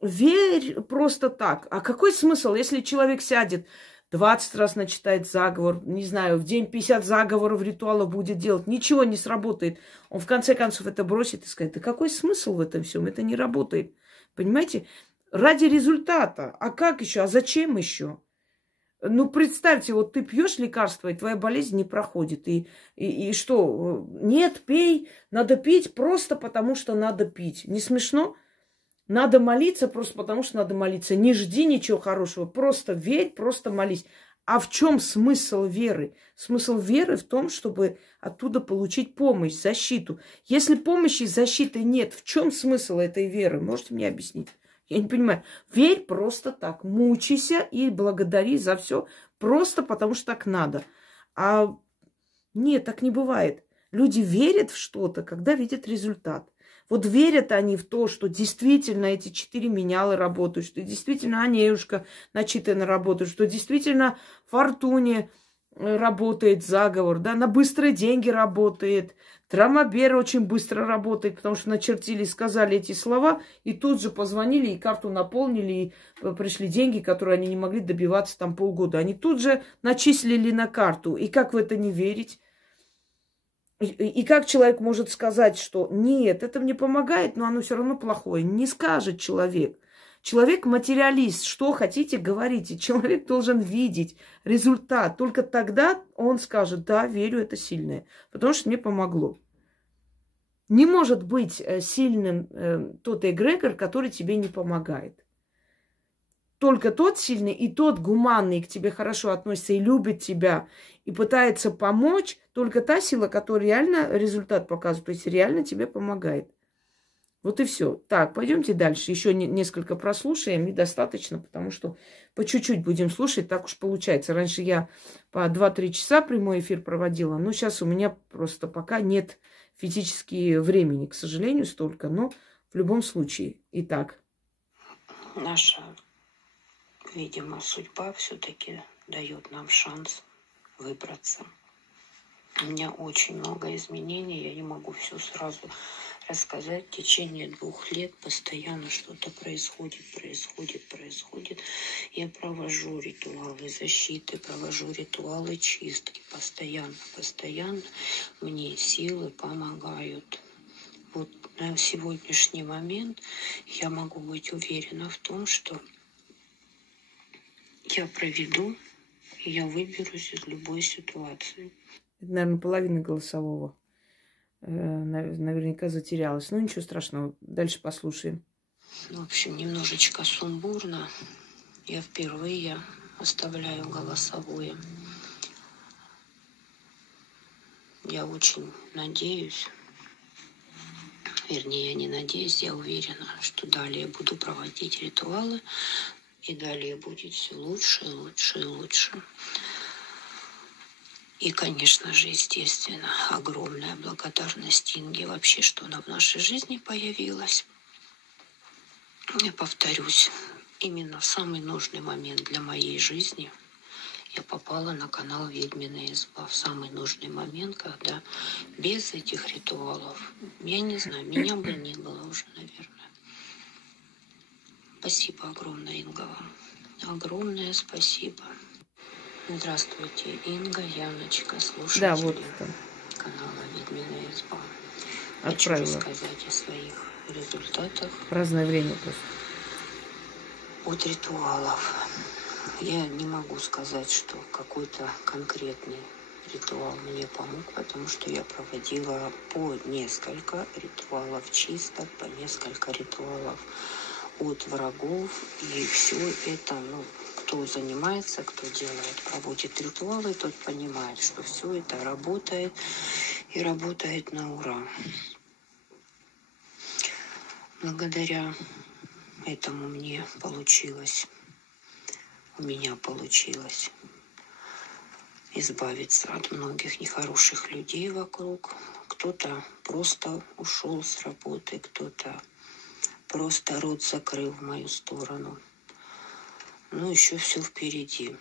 верь просто так. А какой смысл, если человек сядет, 20 раз начитает заговор, не знаю, в день 50 заговоров, ритуалов будет делать, ничего не сработает. Он в конце концов это бросит и скажет: да какой смысл в этом всем, это не работает. Понимаете? Ради результата. А как еще? А зачем еще? Ну, представьте, вот ты пьешь лекарство, и твоя болезнь не проходит. И что? Нет, пей. Надо пить просто потому, что надо пить. Не смешно? Надо молиться просто потому, что надо молиться. Не жди ничего хорошего. Просто верь, просто молись. А в чем смысл веры? Смысл веры в том, чтобы оттуда получить помощь, защиту. Если помощи и защиты нет, в чем смысл этой веры? Можете мне объяснить? Я не понимаю. Верь просто так. Мучайся и благодари за все просто потому, что так надо. А нет, так не бывает. Люди верят в что-то, когда видят результат. Вот верят они в то, что действительно эти 4 менялы работают, что действительно Анеюшка начитанно работает, что действительно в Фортуне работает заговор, да, на быстрые деньги работает, Трамобер очень быстро работает, потому что начертили, сказали эти слова, и тут же позвонили, и карту наполнили, и пришли деньги, которые они не могли добиваться там полгода. Они тут же начислили на карту. И как в это не верить? И как человек может сказать, что нет, это мне помогает, но оно все равно плохое? Не скажет человек. Человек материалист. Что хотите, говорите. Человек должен видеть результат. Только тогда он скажет: да, верю, это сильное, потому что мне помогло. Не может быть сильным тот эгрегор, который тебе не помогает. Только тот сильный и тот гуманный к тебе хорошо относится и любит тебя, и пытается помочь, только та сила, которая реально результат показывает, то есть реально тебе помогает. Вот и все. Так, пойдемте дальше. Еще несколько прослушаем, и достаточно, потому что по чуть-чуть будем слушать, так уж получается. Раньше я по 2-3 часа прямой эфир проводила, но сейчас у меня просто пока нет физически времени, к сожалению, столько, но в любом случае. Итак. Наша, видимо, судьба все-таки дает нам шанс выбраться. У меня очень много изменений, я не могу все сразу рассказать. В течение 2 лет постоянно что-то происходит. Я провожу ритуалы защиты, провожу ритуалы чистки. Постоянно мне силы помогают. Вот на сегодняшний момент я могу быть уверена в том, что я проведу, и я выберусь из любой ситуации. Это, наверное, половина голосового. Наверняка затерялась. Ну, ничего страшного. Дальше послушаем. В общем, немножечко сумбурно. Я впервые оставляю голосовое. Я очень надеюсь, вернее, я не надеюсь, я уверена, что далее буду проводить ритуалы, и далее будет все лучше, лучше и лучше. И, конечно же, естественно, огромная благодарность Инге вообще, что она в нашей жизни появилась. Я повторюсь, именно в самый нужный момент для моей жизни я попала на канал «Ведьмина изба». В самый нужный момент, когда без этих ритуалов, я не знаю, меня бы не было уже, наверное. Спасибо огромное, Инга, вам. Огромное спасибо. Здравствуйте, Инга, Яночка, слушатели канала «Ведьмина изба». Хочу рассказать о своих результатах. В разное время просто. От ритуалов. Я не могу сказать, что какой-то конкретный ритуал мне помог, потому что я проводила по несколько ритуалов чисток, по несколько ритуалов от врагов. И все это, кто занимается, кто делает, проводит ритуалы, тот понимает, что все это работает и работает на ура. Благодаря этому у меня получилось избавиться от многих нехороших людей вокруг. Кто-то просто ушел с работы, кто-то просто рот закрыл в мою сторону. Еще все впереди.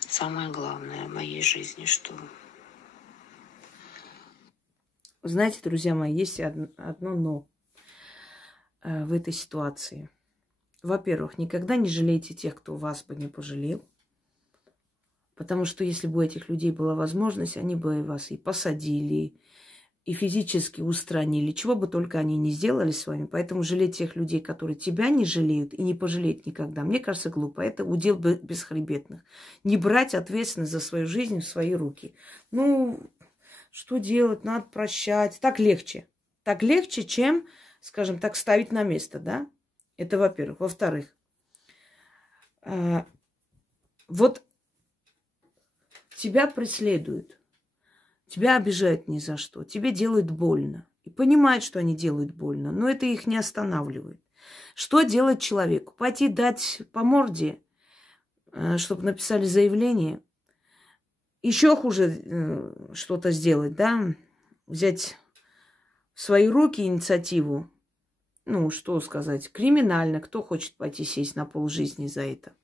Самое главное в моей жизни, что... Знаете, друзья мои, есть одно «но» в этой ситуации. Во-первых, никогда не жалейте тех, кто вас бы не пожалел. Потому что если бы у этих людей была возможность, они бы вас и посадили, и физически устранили, чего бы только они не сделали с вами. Поэтому жалеть тех людей, которые тебя не жалеют и не пожалеют никогда, мне кажется, глупо. Это удел бесхребетных. Не брать ответственность за свою жизнь в свои руки. Что делать? Надо прощать. Так легче. Так легче, чем, скажем так, ставить на место, да? Это во-первых. Во-вторых, вот тебя преследуют. Тебя обижают ни за что. Тебе делают больно. И понимают, что они делают больно. Но это их не останавливает. Что делать человеку? Пойти дать по морде, чтобы написали заявление. Еще хуже что-то сделать, да? Взять в свои руки инициативу. Что сказать? Криминально. Кто хочет пойти сесть на полжизни за это?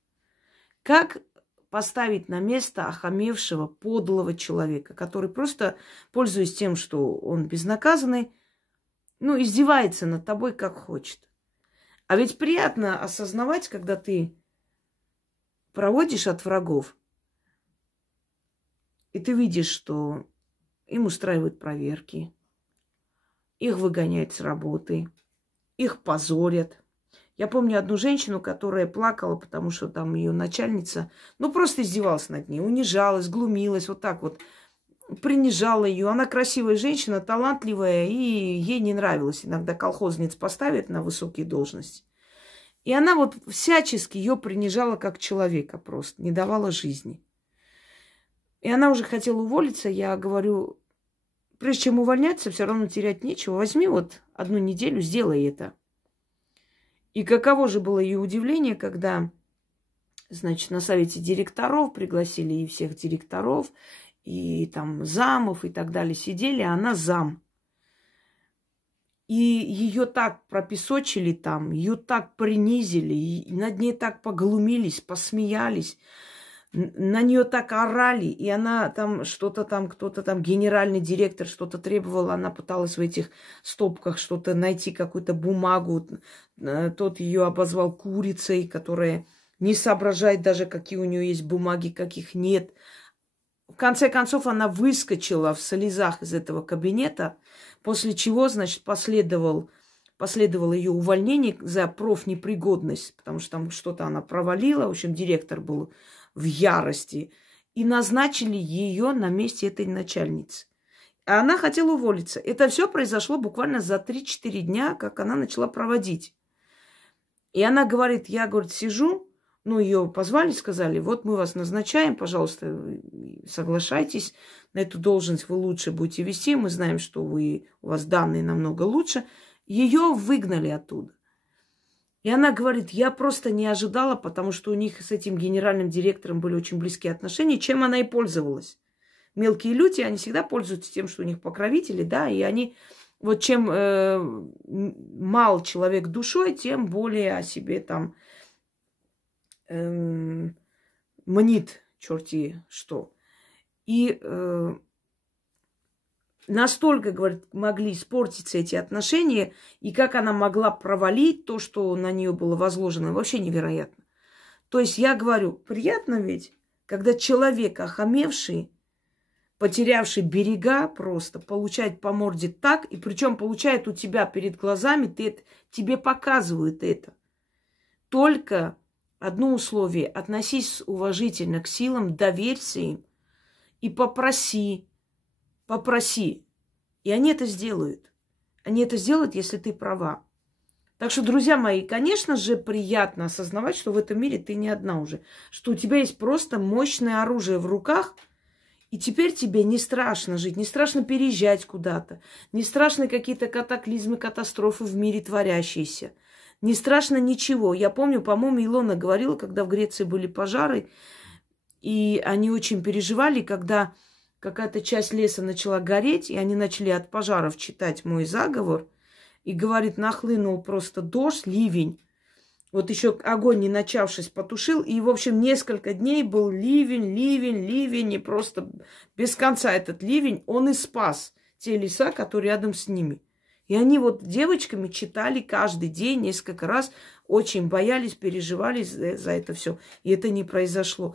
Как поставить на место охамевшего, подлого человека, который просто, пользуясь тем, что он безнаказанный, издевается над тобой как хочет. А ведь приятно осознавать, когда ты проводишь от врагов, и ты видишь, что им устраивают проверки, их выгоняют с работы, их позорят. Я помню одну женщину, которая плакала, потому что там ее начальница, просто издевалась над ней, унижалась, глумилась, вот так вот, принижала ее. Она красивая женщина, талантливая, и ей не нравилось. Иногда колхозниц поставят на высокие должности. И она вот всячески ее принижала как человека просто, не давала жизни. И она уже хотела уволиться. Я говорю, прежде чем увольняться, все равно терять нечего. Возьми вот 1 неделю, сделай это. И каково же было ее удивление, когда, значит, на совете директоров пригласили и всех директоров, и там замов и так далее сидели, а она зам. И ее так пропесочили там, ее так принизили, и над ней так поглумились, посмеялись, на нее так орали, и она там что-то там, кто-то там, генеральный директор что-то требовал, она пыталась в этих стопках что-то найти, какую-то бумагу. Тот ее обозвал курицей, которая не соображает даже, какие у нее есть бумаги, каких нет. В конце концов, она выскочила в слезах из этого кабинета, после чего, значит, последовало ее увольнение за профнепригодность, потому что там что-то она провалила. В общем, директор был в ярости. И назначили ее на месте этой начальницы. А она хотела уволиться. Это все произошло буквально за 3-4 дня, как она начала проводить. И она говорит, я, говорит, сижу, ее позвали, сказали, вот мы вас назначаем, пожалуйста, соглашайтесь, на эту должность вы лучше будете вести, мы знаем, что у вас данные намного лучше. Ее выгнали оттуда. И она говорит, я просто не ожидала, потому что у них с этим генеральным директором были очень близкие отношения, чем она и пользовалась. Мелкие люди, они всегда пользуются тем, что у них покровители, да, и они, вот чем мал человек душой, тем более о себе там мнит черти что. И настолько, говорит, могли испортиться эти отношения, и как она могла провалить то, что на нее было возложено, вообще невероятно. То есть я говорю, приятно ведь, когда человек, охамевший, потерявший берега просто, получает по морде так, и причем получает у тебя перед глазами, тебе показывают это. Только одно условие, относись уважительно к силам, доверься им и попроси. И они это сделают. Они это сделают, если ты права. Так что, друзья мои, конечно же, приятно осознавать, что в этом мире ты не одна уже. Что у тебя есть просто мощное оружие в руках, и теперь тебе не страшно жить, не страшно переезжать куда-то, не страшно какие-то катаклизмы, катастрофы в мире творящиеся. Не страшно ничего. Я помню, по-моему, Илона говорила, когда в Греции были пожары, и они очень переживали, когда какая-то часть леса начала гореть, и они начали от пожаров читать мой заговор. И, говорит, нахлынул просто дождь, ливень. Вот еще огонь, не начавшись, потушил. И, в общем, несколько дней был ливень. И просто без конца этот ливень, он и спас те леса, которые рядом с ними. И они вот девочками читали каждый день, несколько раз. Очень боялись, переживали за это все. И это не произошло.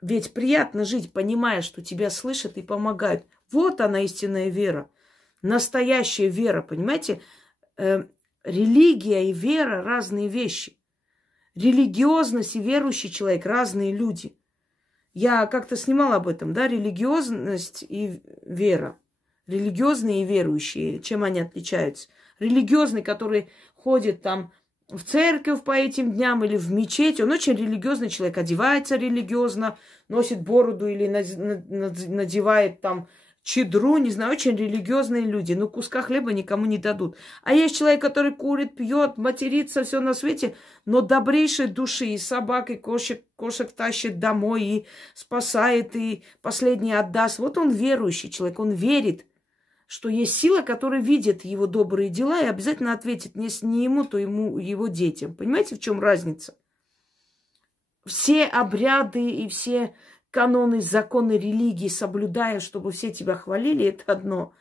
Ведь приятно жить, понимая, что тебя слышат и помогают. Вот она, истинная вера. Настоящая вера, понимаете? Религия и вера – разные вещи. Религиозность и верующий человек – разные люди. Я как-то снимала об этом, да? Религиозность и вера. Религиозные и верующие, чем они отличаются? Религиозный, который ходит там в церковь по этим дням или в мечеть, он очень религиозный человек, одевается религиозно, носит бороду или надевает там чедру, не знаю, очень религиозные люди, но куска хлеба никому не дадут. А есть человек, который курит, пьет, матерится, все на свете, но добрейшей души, и собак, и кошек тащит домой, и спасает, и последнее отдаст. Вот он верующий человек, он верит, что есть сила, которая видит его добрые дела и обязательно ответит, если не ему, то его детям. Понимаете, в чем разница? Все обряды и все каноны, законы религии соблюдая, чтобы все тебя хвалили, это одно.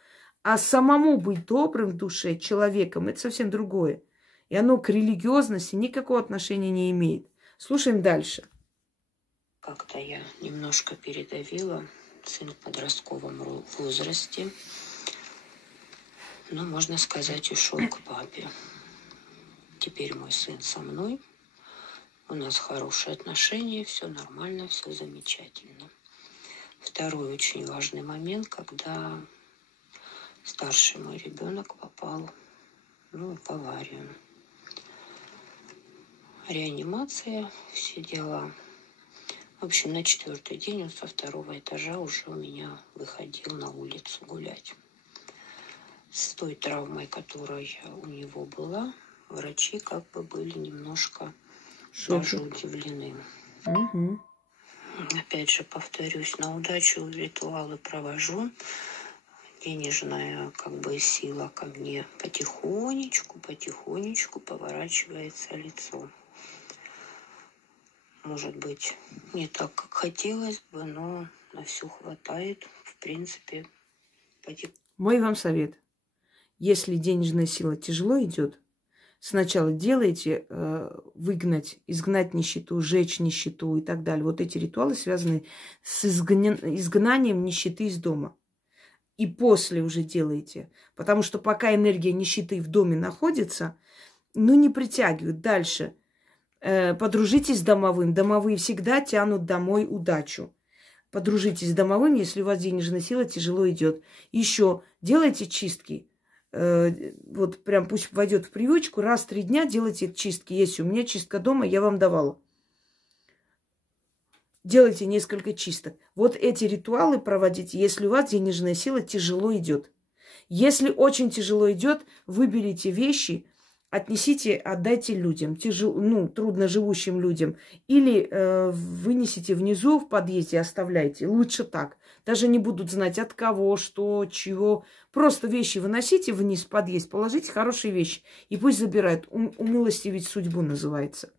А самому быть добрым в душе человеком, это совсем другое. И оно к религиозности никакого отношения не имеет. Слушаем дальше. Как-то я немножко передавила, сын в подростковом возрасте. Ну, можно сказать, ушел к папе. Теперь мой сын со мной. У нас хорошие отношения, все нормально, все замечательно. Второй очень важный момент, когда старший мой ребенок попал в аварию. Реанимация, все дела. В общем, на 4-й день он со 2-го этажа уже у меня выходил на улицу гулять. с той травмой, которая у него была, врачи как бы были немножко даже удивлены. Угу. Опять же, повторюсь, на удачу ритуалы провожу. Денежная как бы сила ко мне потихонечку поворачивается лицо. Может быть, не так, как хотелось бы, но на все хватает. В принципе, Мой вам совет. Если денежная сила тяжело идет, сначала делайте изгнать нищету, сжечь нищету и так далее. Вот эти ритуалы связаны с изгнанием нищеты из дома. И после уже делайте. Потому что пока энергия нищеты в доме находится, не притягивают. Дальше. Подружитесь с домовым. Домовые всегда тянут домой удачу. Подружитесь с домовым, если у вас денежная сила тяжело идет. Еще делайте чистки. Вот прям пусть войдет в привычку. Раз в 3 дня делайте чистки. Есть у меня чистка дома, я вам давала. Делайте несколько чисток. Вот эти ритуалы проводите, если у вас денежная сила тяжело идет. Если очень тяжело идет, выберите вещи, отнесите, отдайте людям, трудно живущим людям. Или вынесите внизу в подъезде, оставляйте. Лучше так. Даже не будут знать от кого, что, чего. Просто вещи выносите вниз в подъезд, положите хорошие вещи. И пусть забирают. Умилостивить судьбу называется.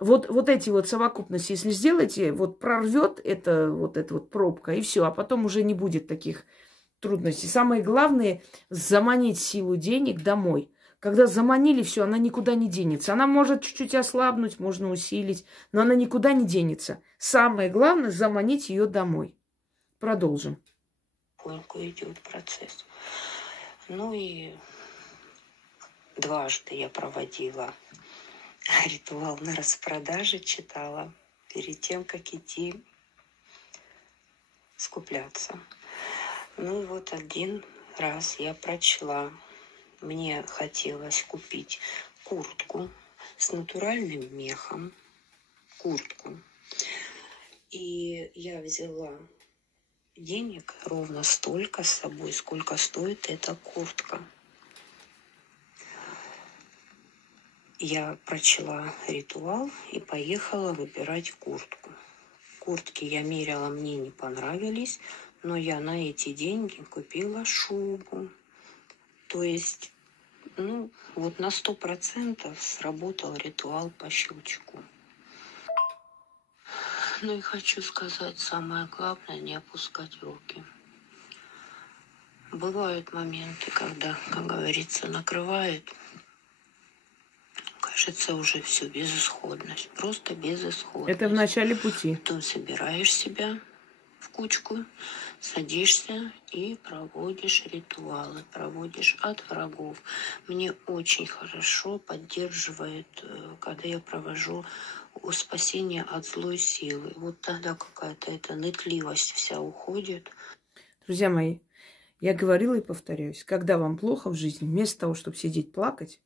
Вот эти вот совокупности, если сделаете, вот прорвет эта вот пробка, и все, а потом уже не будет таких трудностей. Самое главное – заманить силу денег домой. Когда заманили, все, она никуда не денется. Она может чуть-чуть ослабнуть, можно усилить, но она никуда не денется. Самое главное – заманить ее домой. Продолжим. Идет процесс. И дважды я проводила ритуал на распродаже, читала перед тем, как идти скупляться. И вот один раз я прочла. Мне хотелось купить куртку с натуральным мехом. Куртку. И я взяла денег ровно столько с собой, сколько стоит эта куртка. Я прочла ритуал и поехала выбирать куртку. Куртки я меряла, мне не понравились, но я на эти деньги купила шубу. То есть, вот на 100% сработал ритуал по щелчку. И хочу сказать, самое главное, не опускать руки. Бывают моменты, когда, как говорится, накрывает. Кажется, уже все, безысходность. Просто безысходность. Это в начале пути. Потом собираешь себя в кучку, садишься и проводишь ритуалы, проводишь от врагов. Мне очень хорошо поддерживает, когда я провожу спасение от злой силы. Вот тогда какая-то эта нытливость вся уходит. Друзья мои, я говорила и повторяюсь, когда вам плохо в жизни, вместо того, чтобы сидеть плакать,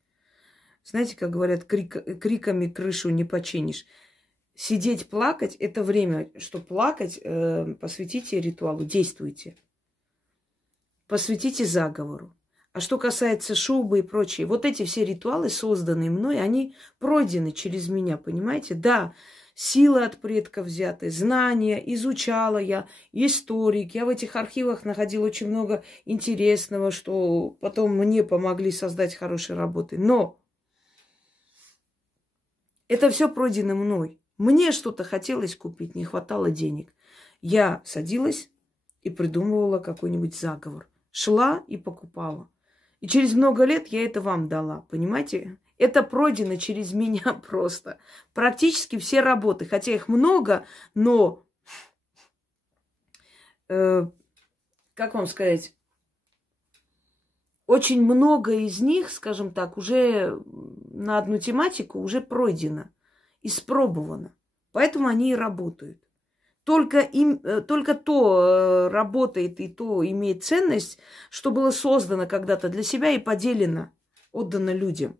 знаете, как говорят, криками крышу не починишь. Сидеть, плакать – это время, что плакать, посвятите ритуалу, действуйте. Посвятите заговору. А что касается шубы и прочее, вот эти все ритуалы, созданные мной, они пройдены через меня, понимаете? Да, силы от предков взяты, знания, изучала я, историк. Я в этих архивах находила очень много интересного, что потом мне помогли создать хорошие работы. Но это все пройдено мной. Мне что-то хотелось купить, не хватало денег. Я садилась и придумывала какой-нибудь заговор. Шла и покупала. И через много лет я это вам дала, понимаете? Это пройдено через меня просто. Практически все работы, хотя их много, но, как вам сказать, очень много из них, скажем так, уже на одну тематику уже пройдено, испробовано. Поэтому они и работают. Только то работает и то имеет ценность, что было создано когда-то для себя и поделено, отдано людям.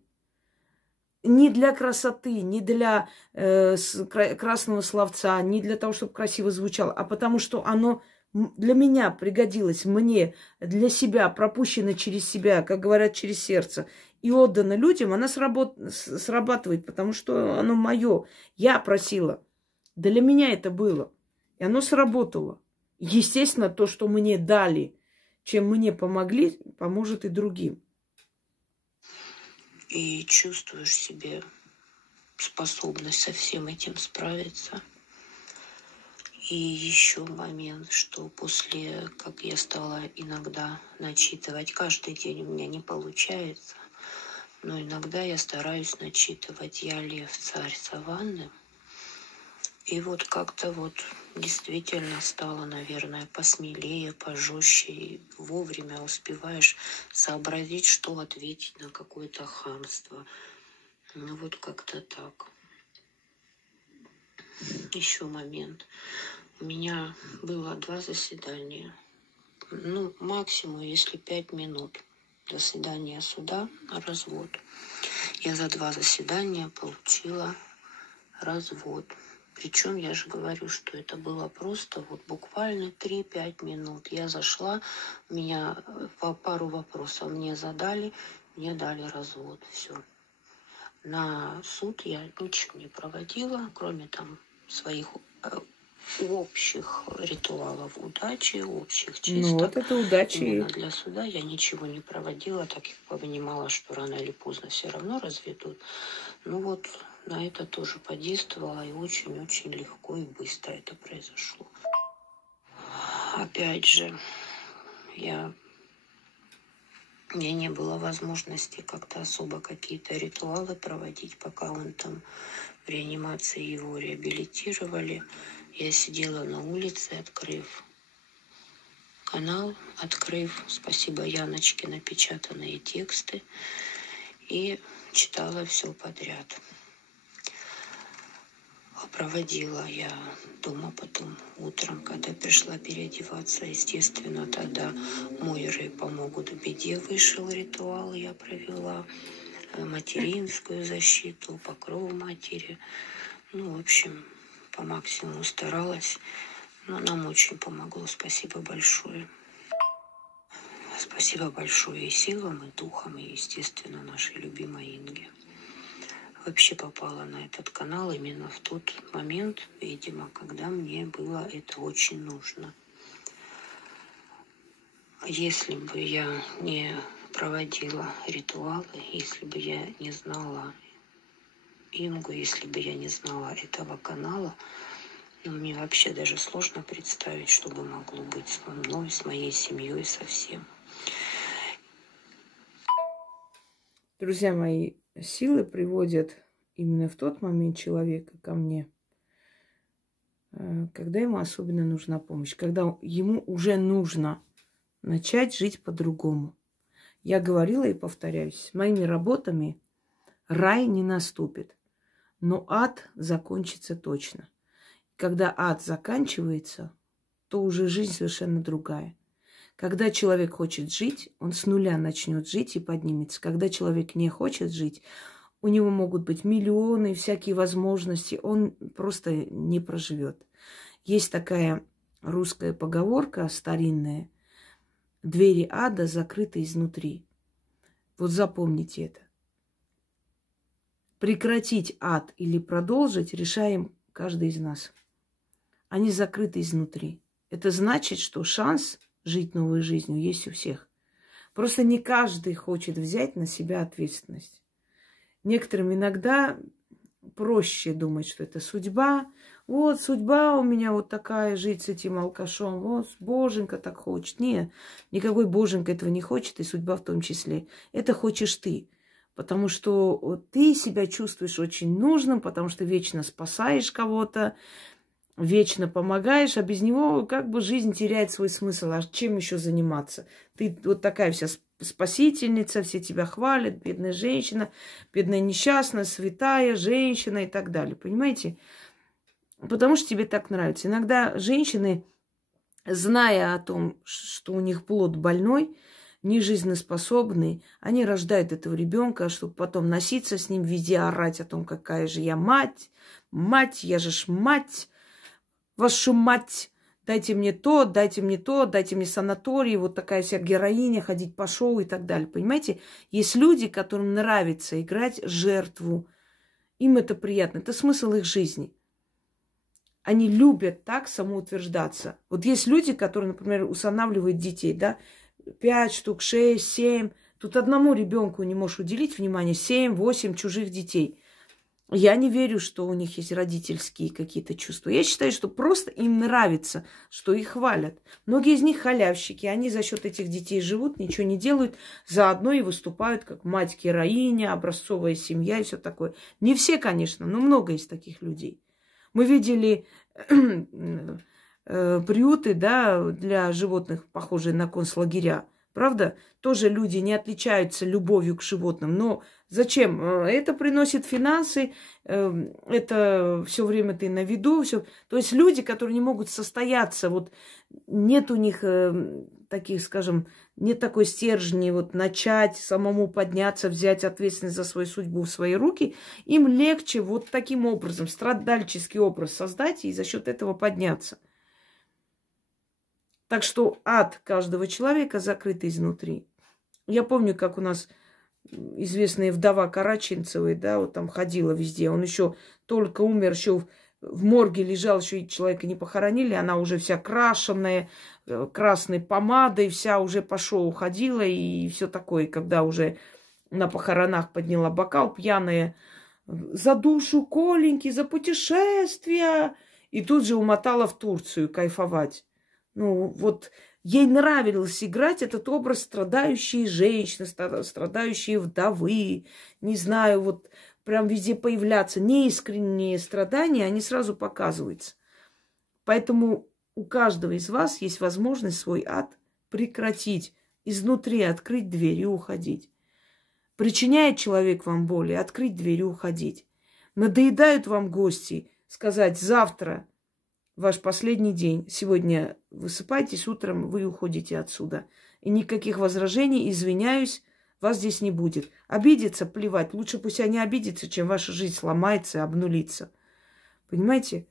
Не для красоты, не для красного словца, не для того, чтобы красиво звучало, а потому что оно для меня пригодилось, мне, для себя, пропущено через себя, как говорят, через сердце, и отдано людям, она срабатывает, потому что оно мое. Я просила. Для меня это было. И оно сработало. Естественно, то, что мне дали, чем мне помогли, поможет и другим. И чувствуешь себе способность со всем этим справиться. И еще момент, что после, как я стала иногда начитывать, каждый день у меня не получается, но иногда я стараюсь начитывать «Я лев, царь саванны». И вот как-то вот действительно стало, наверное, посмелее, пожестче, и вовремя успеваешь сообразить, что ответить на какое-то хамство. Ну вот как-то так. Еще момент. У меня было 2 заседания. Ну, максимум, если 5 минут. Заседание суда, развод. Я за 2 заседания получила развод. Причем я же говорю, что это было просто вот буквально 3-5 минут. Я зашла, меня пару вопросов мне задали, мне дали развод. Все. На суд я ничего не проводила, кроме там своих общих ритуалов удачи, общих чисток. Ну вот это удачи. Именно для суда я ничего не проводила, так как понимала, что рано или поздно все равно разведут. Ну вот на это тоже подействовало, и очень-очень легко и быстро это произошло. Опять же, у меня не было возможности как-то особо какие-то ритуалы проводить, пока он там в реанимации, его реабилитировали. Я сидела на улице, открыв канал, открыв, спасибо Яночке, напечатанные тексты, и читала все подряд. Проводила я дома потом утром, когда пришла переодеваться. Естественно, тогда Мойры помогут в беде. Вышел ритуал, я провела материнскую защиту, покров матери. Ну, в общем, по максимуму старалась. Но нам очень помогло. Спасибо большое. Спасибо большое и силам, и духам, и, естественно, нашей любимой Инге. Вообще попала на этот канал именно в тот момент, видимо, когда мне было это очень нужно. Если бы я не проводила ритуалы, если бы я не знала Ингу, если бы я не знала этого канала, ну, мне вообще даже сложно представить, что бы могло быть со мной, с моей семьей, со всем. Друзья мои, силы приводят именно в тот момент человека ко мне, когда ему особенно нужна помощь, когда ему уже нужно начать жить по-другому. Я говорила и повторяюсь, с моими работами рай не наступит, но ад закончится точно. Когда ад заканчивается, то уже жизнь совершенно другая. Когда человек хочет жить, он с нуля начнет жить и поднимется. Когда человек не хочет жить, у него могут быть миллионы, всякие возможности, он просто не проживет. Есть такая русская поговорка старинная: двери ада закрыты изнутри. Вот запомните это. Прекратить ад или продолжить решаем каждый из нас. Они закрыты изнутри. Это значит, что шанс жить новой жизнью есть у всех. Просто не каждый хочет взять на себя ответственность. Некоторым иногда проще думать, что это судьба. Вот судьба у меня вот такая, жить с этим алкашом. Вот боженька так хочет. Нет, никакой боженька этого не хочет, и судьба в том числе. Это хочешь ты. Потому что ты себя чувствуешь очень нужным, потому что вечно спасаешь кого-то, вечно помогаешь, а без него как бы жизнь теряет свой смысл. А чем еще заниматься? Ты вот такая вся спасительница, все тебя хвалят, бедная женщина, бедная несчастная, святая женщина и так далее. Понимаете? Потому что тебе так нравится. Иногда женщины, зная о том, что у них плод больной, нежизнеспособный, они рождают этого ребенка, чтобы потом носиться с ним, везде орать о том, какая же я мать, мать, я же ж мать, вашу мать, дайте мне то, дайте мне то, дайте мне санаторий, вот такая вся героиня, ходить по шоу и так далее. Понимаете? Есть люди, которым нравится играть жертву. Им это приятно. Это смысл их жизни. Они любят так самоутверждаться. Вот есть люди, которые, например, усыновливают детей, да, 5 штук, 6, 7. Тут одному ребенку не можешь уделить внимание, 7, 8 чужих детей. Я не верю, что у них есть родительские какие-то чувства. Я считаю, что просто им нравится, что их хвалят. Многие из них халявщики, они за счет этих детей живут, ничего не делают, заодно и выступают как мать-героиня, образцовая семья и все такое. Не все, конечно, но много из таких людей. Мы видели приюты, да, для животных, похожие на концлагеря. Правда? Тоже люди не отличаются любовью к животным. Но зачем? Это приносит финансы, это все время ты на виду. Всё. То есть люди, которые не могут состояться, вот нет у них таких, скажем, нет такой стержни, вот начать, самому подняться, взять ответственность за свою судьбу в свои руки, им легче вот таким образом, страдальческий образ создать и за счет этого подняться. Так что ад каждого человека закрыт изнутри. Я помню, как у нас известная вдова Караченцевой, да, вот там ходила везде. Он еще только умер, еще в морге лежал, еще и человека не похоронили. Она уже вся крашеная, красной помадой, вся уже по шоу ходила и все такое. Когда уже на похоронах подняла бокал пьяная, за душу Коленьки, за путешествия. И тут же умотала в Турцию кайфовать. Ну, вот ей нравилось играть этот образ страдающей женщины, страдающей вдовы. Не знаю, вот прям везде появляться. Неискренние страдания, они сразу показываются. Поэтому у каждого из вас есть возможность свой ад прекратить, изнутри открыть дверь и уходить. Причиняет человек вам боль, открыть дверь и уходить. Надоедают вам гости, сказать завтра ваш последний день. Сегодня высыпайтесь, утром вы уходите отсюда. И никаких возражений, извиняюсь, вас здесь не будет. Обидеться, плевать. Лучше пусть они обидятся, чем ваша жизнь сломается и обнулится. Понимаете?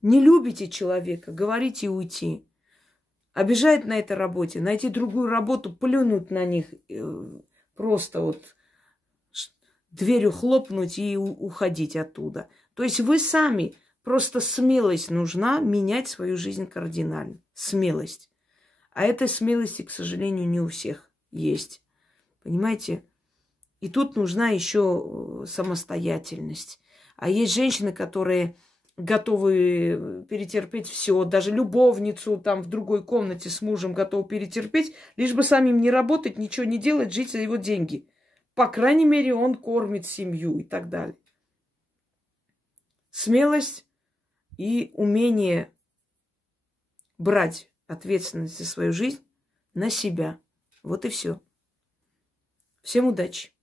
Не любите человека, говорите и уйти. Обижает на этой работе, найти другую работу, плюнуть на них, просто вот дверью хлопнуть и уходить оттуда. То есть вы сами... Просто смелость нужна менять свою жизнь кардинально. Смелость. А этой смелости, к сожалению, не у всех есть. Понимаете? И тут нужна еще самостоятельность. А есть женщины, которые готовы перетерпеть все, даже любовницу там в другой комнате с мужем готовы перетерпеть, лишь бы самим не работать, ничего не делать, жить за его деньги. По крайней мере, он кормит семью и так далее. Смелость и умение брать ответственность за свою жизнь на себя. Вот и все. Всем удачи!